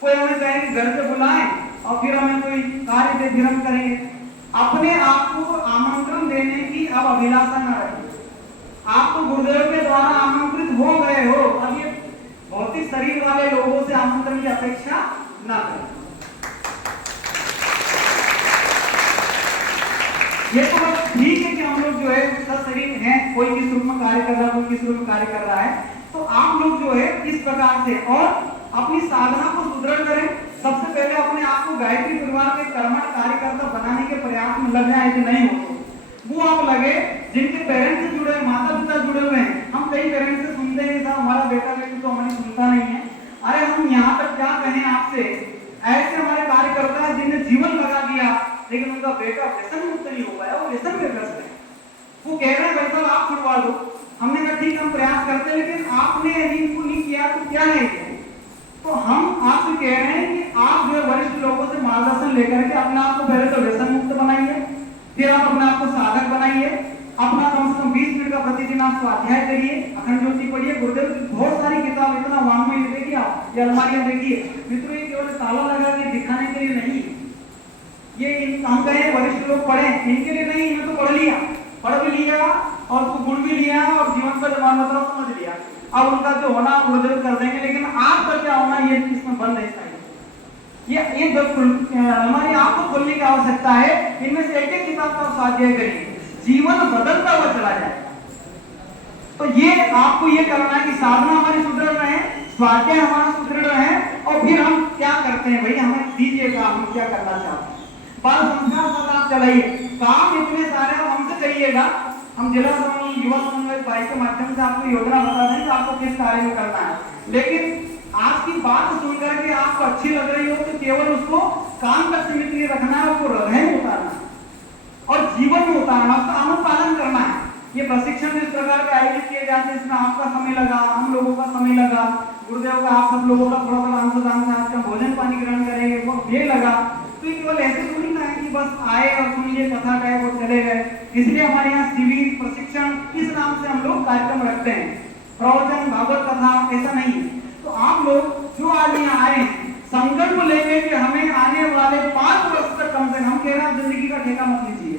कोई हमें कहे कि घर से बुलाएं और फिर हमें कोई कार्य दे, फिर हम करेंगे। अपने आप को आमंत्रण देने की अब अभिलाषा न रखें। आप तो गुरुदेव के द्वारा आमंत्रित हो गए हो, अब ये भौतिक शरीर वाले लोगों से आमंत्रण की अपेक्षा न करें। ये तो बस ठीक है कि हम लोग जो है शरीर हैं, कोई किस रूप में कार्य कर रहा है, कोई किस रूप में कार्य कर रहा है। तो आप लोग जो है इस प्रकार से और अपनी साधना को सुदृढ़ करें। सबसे पहले अपने आप को गायत्री परिवार के कर्मठ कार्यकर्ता बनाने के प्रयास में लग जाए कि नहीं हो तो वो आप लगे जिनके पेरेंट्स से जुड़े, माता पिता जुड़े हुए हैं। हम कई पेरेंट्स से सुनते हैं साहब हमारा बेटा बेटी तो हमारी सुनता नहीं है। अरे हम यहाँ तक क्या कहें आपसे, ऐसे हमारे कार्यकर्ता है जिन्हें जीवन लगा दिया लेकिन उनका बेटा व्यसन मुक्त नहीं हो पाया, वो व्यसन में ग्रस्त है। वो कह रहे हैं भाई साहब आप छुड़वा दो। हमने कहा ठीक हम प्रयास करते हैं, लेकिन आपने यदि इनको नहीं किया तो क्या है। तो हम आपसे कह रहे हैं कि आप जो वरिष्ठ लोगों से मार्गदर्शन लेकर के अपने आप को पहले तो व्यसन मुक्त बनाइए, फिर आप अपने आप को साधक बनाइए। अपना कम से कम 20 मिनट का प्रतिदिन आप स्वाध्याय करिए, अखंड ज्योति पढ़िए। गुरुदेव की बहुत सारी किताब, इतना वांग्मय देखिए आप, ये अलमारियां देखिए मित्रों, ये केवल ताला लगा के दिखाने के लिए नहीं, ये हम कहें वरिष्ठ लोग पढ़े इनके लिए नहीं। इन्हें तो पढ़ लिया, पढ़ भी लिया और उसको गुण भी लिया और जीवन का जवान मतलब समझ लिया। अब उनका जो होना गुरुदेव कर देंगे, लेकिन आपका क्या होना ये इसमें बंद है। ये हमारी आपको खोलने की आवश्यकता है। इनमें से एक किताब का स्वाध्याय करिए, जीवन बदलता हुआ चला जाए। तो ये आपको ये करना है कि साधना हमारी सुदृढ़ रहे, स्वाध्याय हमारा सुदृढ़ रहे, और फिर हम क्या करते हैं भाई हमें दीजिएगा, हम क्या करना चाहते हैं। बाल संस्कार पर आप चलाइए, काम इतने सारे हमसे चाहिएगा। हम जिला समन्वय युवा समन्वय भाई के माध्यम से आपको योजना बता दें कि आपको किस कार्य में करना है। लेकिन आज की बात सुनकर के आपको अच्छी लग रही हो तो केवल उसको काम तक सीमित नहीं रखना है, उसको हृदय में उतारना और जीवन में उतारना, उसका अनुपालन करना है। ये प्रशिक्षण इस प्रकार के आयोजित किए जाते हैं, इसमें आपका समय लगा, हम लोगों का समय लगा, गुरुदेव का आप सब लोगों का थोड़ा थोड़ा अंशदान से आज का भोजन पानी ग्रहण करेंगे वो ये लगा। तो केवल ऐसे थोड़ी ना है कि बस आए और सुनिए कथा गए वो चले गए। इसलिए हमारे यहाँ शिविर प्रशिक्षण इस नाम से हम लोग कार्यक्रम रखते हैं, प्रवचन भागवत कथा ऐसा नहीं है। तो आप लोग जो आज यहाँ आए संकल्प लेंगे कि हमें आने वाले 5 वर्ष तक कम से कम, कह रहा जिंदगी का ठेका मत लीजिए,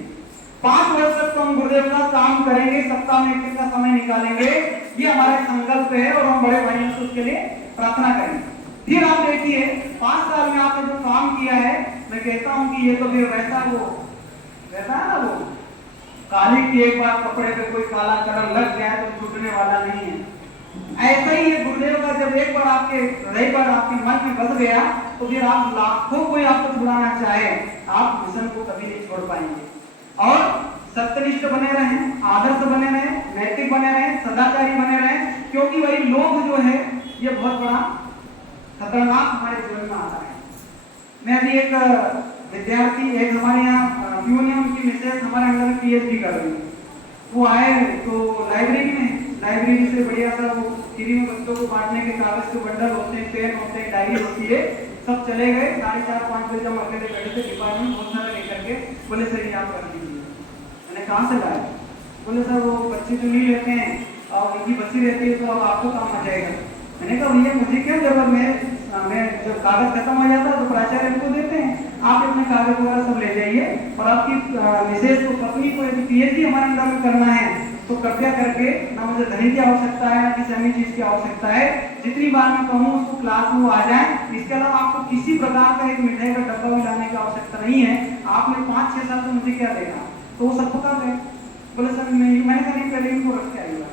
5 वर्ष तक हम गुरुदेव का काम करेंगे, सप्ताह में 1 दिन का समय निकालेंगे। ये हमारा संकल्प है और हम बड़े भाइयों से उसके लिए प्रार्थना करेंगे। फिर आप देखिए 5 साल में आपने जो काम किया है, मैं कहता हूं कि ये तो फिर वैसा वो रहता है ना, वो काली की एक बार कपड़े पे कोई काला कलर लग गया तो छूटने वाला नहीं है। ऐसा ही ये गुरुदेव का जब एक बार आपके हृदय पर आपके मन में बस गया तो फिर आप लाखों कोई आपको छुड़ाना चाहे आप मिशन को कभी नहीं छोड़ पाएंगे। और सत्यनिष्ठ बने रहें, आदर्श बने रहें, नैतिक बने रहें, सदाचारी बने रहें, क्योंकि वही लोभ जो है ये बहुत बड़ा खतरनाक हमारे जीवन में आता है। मैं अभी एक विद्यार्थी, एक हमारे यहाँ यूनियन की मिसेस हमारे अंदर में पीएचडी कर रही है, वो आए तो लाइब्रेरी से बढ़िया सा वो फ्री में बच्चों को बांटने के कागज के बंडल होते हैं, पेन होते हैं, डायरी होती है, सब चले गए। 4:30-5 बजे जब अकेले बैठे थे डिपार्टमेंट बहुत सारा लेकर के, बोले सर ये आप कर दीजिए। मैंने कहाँ से लाया? बोले सर वो बच्चे जो नहीं लेते हैं और उनकी बच्ची रहती है तो अब आपको काम आ जाएगा। मैंने कहा भैया मुझे क्या जरूरत है, मैं जब कागज खत्म हो जाता है तो प्राचार्य इनको देते हैं, आप अपने कागज वगैरह सब ले जाइए। और आपकी मिसेज को, पत्नी को यदि पीएचडी हमारे अंदर में करना है तो कृपया करके ना मुझे धनी की आवश्यकता है ना किसी अन्य चीज की आवश्यकता है, जितनी बार मैं कहूँ उसको क्लास में वो आ जाए। इसके अलावा आपको किसी प्रकार का एक मिठाई का डब्बा भी लाने की आवश्यकता नहीं है। आपने 5-6 साल से मुझे क्या देगा, तो वो सब पका गए। बोले सर मैंने कहा पहले इनको रख के आएगा।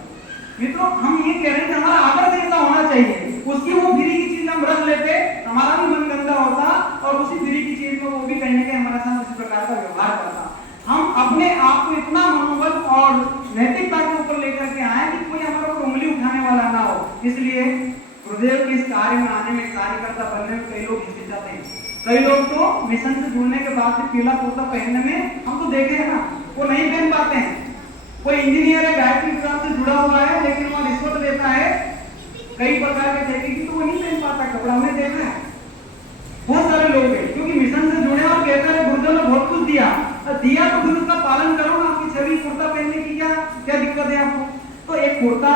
मित्रों हम ये कह रहे हैं कि हमारा आदर्श ऐसा होना चाहिए, उसकी वो फ्री की चीज हम रख लेते, हमारा भी मन गंदा होता और उसी फ्री की चीज को वो भी कहीं ना कहीं हमारे साथ उसी प्रकार का व्यवहार करता। हम अपने आप को इतना मनोबल और नैतिकता के ऊपर लेकर के आए कि कोई हमारे ऊपर उंगली उठाने वाला ना हो। इसलिए गुरुदेव के इस कार्य में आने में, कार्यकर्ता बनने में कई लोग हिचकिचाते हैं। कई लोग तो मिशन से जुड़ने के बाद भी पीला कुर्ता पहनने में, हम तो देखे हैं ना, वो नहीं पहन पाते हैं। कोई इंजीनियर है, गायत्री विभाग से जुड़ा हुआ है, लेकिन वो रिश्वत लेता है कई प्रकार के देखेगी तो वो नहीं पहन पाता कपड़ा। हमने देखा है बहुत सारे लोग हैं क्योंकि मिशन से जुड़े और कहते हैं गुरुदेव ने बहुत कुछ दिया तो फिर उसका पालन करो ना। आपकी छवि कुर्ता पहनने की क्या दिक्कत है आपको? तो एक कुर्ता,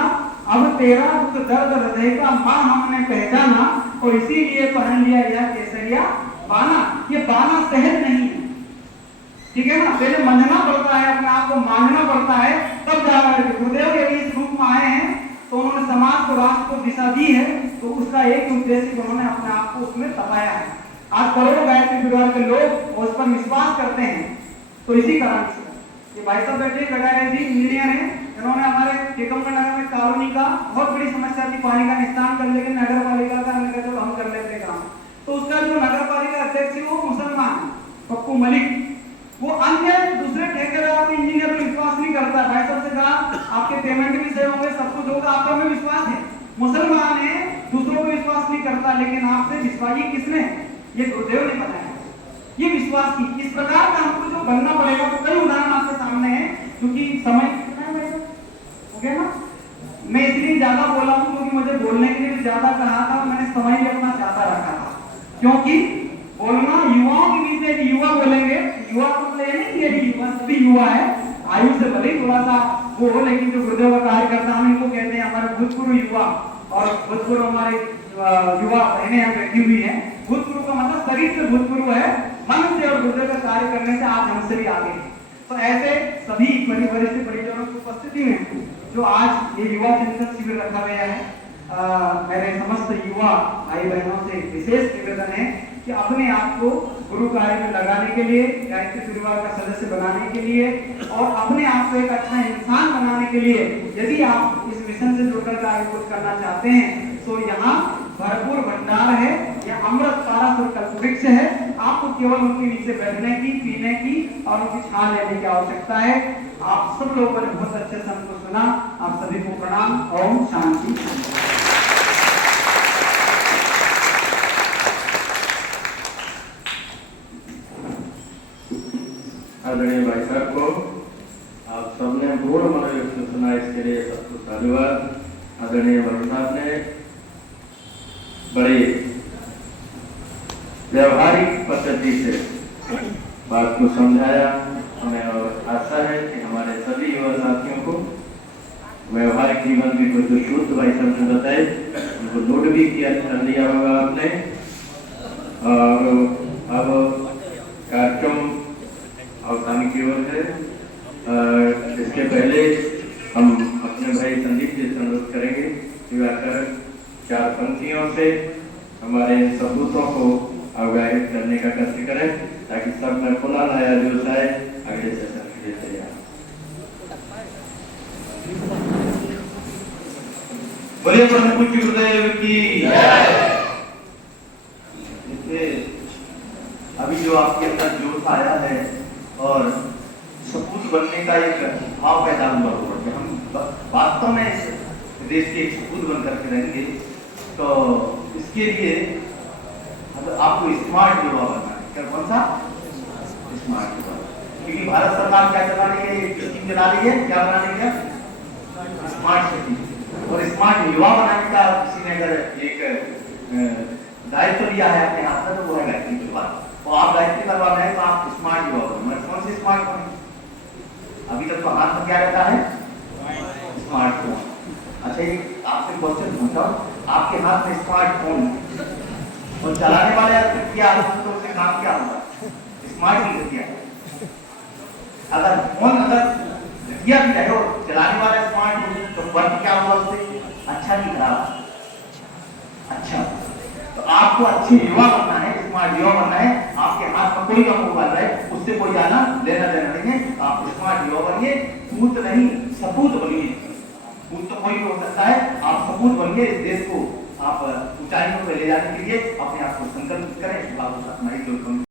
अब तेरा दुख दर्द हृदय का मां हमने पहचाना और इसीलिए पहन लिया यह केसरिया बाना। ये बाना सहज नहीं है, ठीक है ना, पहले मानना पड़ता है, अपने आप को मानना पड़ता है, तब जाकर गुरुदेव यदि इस रूप में आए हैं तो उन्होंने समाज को, राष्ट्र को दिशा दी है, तो उसका एक उद्देश्य उन्होंने अपने आप को उसमें तपाया है। आज करोड़ों गायत्री परिवार के लोग उस पर विश्वास करते हैं, तो इसी कारण से ये भाई साहब बैठे कटारे जी इंजीनियर हैं, इन्होंने हमारे टीकमगढ़ नगर में कॉलोनी का बहुत बड़ी समस्या थी पानी का निस्तारण कर, लेकिन नगर पालिका का हम कर लेते काम। तो उसका जो नगर पालिका अध्यक्ष है वो मुसलमान पप्पू मलिक, वो अन्य दूसरे ठेकेदार के इंजीनियर पर विश्वास नहीं करता। भाई साहब से कहा आपके पेमेंट भी सही होंगे, सब कुछ होगा, आपका में विश्वास है। मुसलमान है, दूसरों पर विश्वास नहीं करता, लेकिन आपसे विश्वास ये किसने? ये गुरुदेव ने बताया ये विश्वास की। इस प्रकार का हमको जो बनना पड़ेगा, तो कई उदाहरण आपके सामने है, क्योंकि समय हो गया ना, मैं इसलिए ज्यादा बोला हूँ क्योंकि मुझे बोलने के लिए ज्यादा कहा था, मैंने समय भी अपना ज्यादा रखा था, क्योंकि बोलना युवाओं के बीच में युवा बोलेंगे, युवा मतलब ये नहीं है कि युवा सभी युवा है, आयु से भले थोड़ा सा वो हो, लेकिन जो गुरुदेव का कार्य करता हम इनको कहते हैं हमारे भूतपूर्व युवा, और भूतपूर्व हमारे युवा बहनें यहाँ बैठी हुई है। भूतपूर्व का मतलब शरीर से भूतपूर्व है, मन से और गुरुदेव का कार्य करने से आज हमसे भी आगे है। तो ऐसे सभी वरिष्ठ परिजनों की उपस्थिति में जो आज ये युवा चिंतन शिविर रखा गया है, मेरे समस्त युवा भाई बहनों से विशेष निवेदन है कि अपने आप को गुरु कार्य में लगाने के लिए, गायत्री परिवार का सदस्य बनाने के लिए और अपने आप को एक अच्छा इंसान बनाने के लिए यदि आप इस मिशन से जुड़कर कार्य करना चाहते हैं तो यहाँ भरपूर भंडार है, यह अमृत पारस और कल्पवृक्ष है। आपको केवल उनके नीचे बैठने की, पीने की और उनकी छां लेने की आवश्यकता है। आप सब लोगों ने बहुत अच्छे से हमको सुना, आप सभी को प्रणाम। ओम शांति। आदरणीय भाई साहब को आप सबने पूर्ण मनोयोग से सुना, इसके लिए सबको धन्यवाद। आदरणीय वरुण साहब ने बड़े व्यवहारिक पद्धति से बात को समझाया हमें, और आशा है कि हमारे सभी युवा साथियों को व्यवहारिक जीवन की कुछ शुद्ध भाई साहब ने बताए, उनको नोट भी किया कर लिया होगा आपने। और अब कार्यक्रम अवसान की ओर है। इसके पहले हम अपने भाई संदीप जी से अनुरोध करेंगे कि आकर 4 पंक्तियों से हमारे सबूतों को अवगाहित करने का कष्ट करें, ताकि सब में पुनः नया जोश आए अगले सेशन के लिए तैयार। बोलिए परम पूज्य गुरुदेव की देखिए अभी जो आपके अंदर जोश आया है और सपूत बनने का एक भाव पैदा हुआ होगा कि हम वास्तव में इस देश के एक सपूत बन करके रहेंगे, तो इसके लिए आपको स्मार्ट युवा बनना है। क्या कौन सा स्मार्ट युवा? क्योंकि भारत सरकार क्या चला रही है, स्कीम चला रही है, क्या बना रही है, स्मार्ट सिटी। और स्मार्ट युवा बनाने का किसी ने अगर एक दायित्व लिया है अपने हाथ में, तो वो है गायत्री युवा। तो आप गायत्री करवा रहे हैं तो आप स्मार्ट युवा बनो। कौन से स्मार्ट बने? अभी तक तो हाथ में क्या रहता है, स्मार्टफोन। अच्छा एक आपसे क्वेश्चन पूछा, आपके हाथ में स्मार्टफोन और चलाने वाले क्या तो उससे काम क्या होगा, स्मार्ट ही किया। अगर फोन अगर घटिया भी है और चलाने वाला स्मार्ट हो तो वर्क क्या हुआ उससे, अच्छा नहीं खराब, अच्छा। तो आपको अच्छे युवा बनना है, स्मार्ट युवा बनना है। आपके हाथ में कोई का मोबाइल है, उससे कोई जाना लेना देना नहीं है। आप स्मार्ट युवा बनिए, पूत नहीं सपूत बनिए। पूत तो कोई भी हो सकता है, आप सपूत बनिए। इस देश को आप ऊंचाइयों पर ले जाने के लिए अपने आप को संकल्पित करें।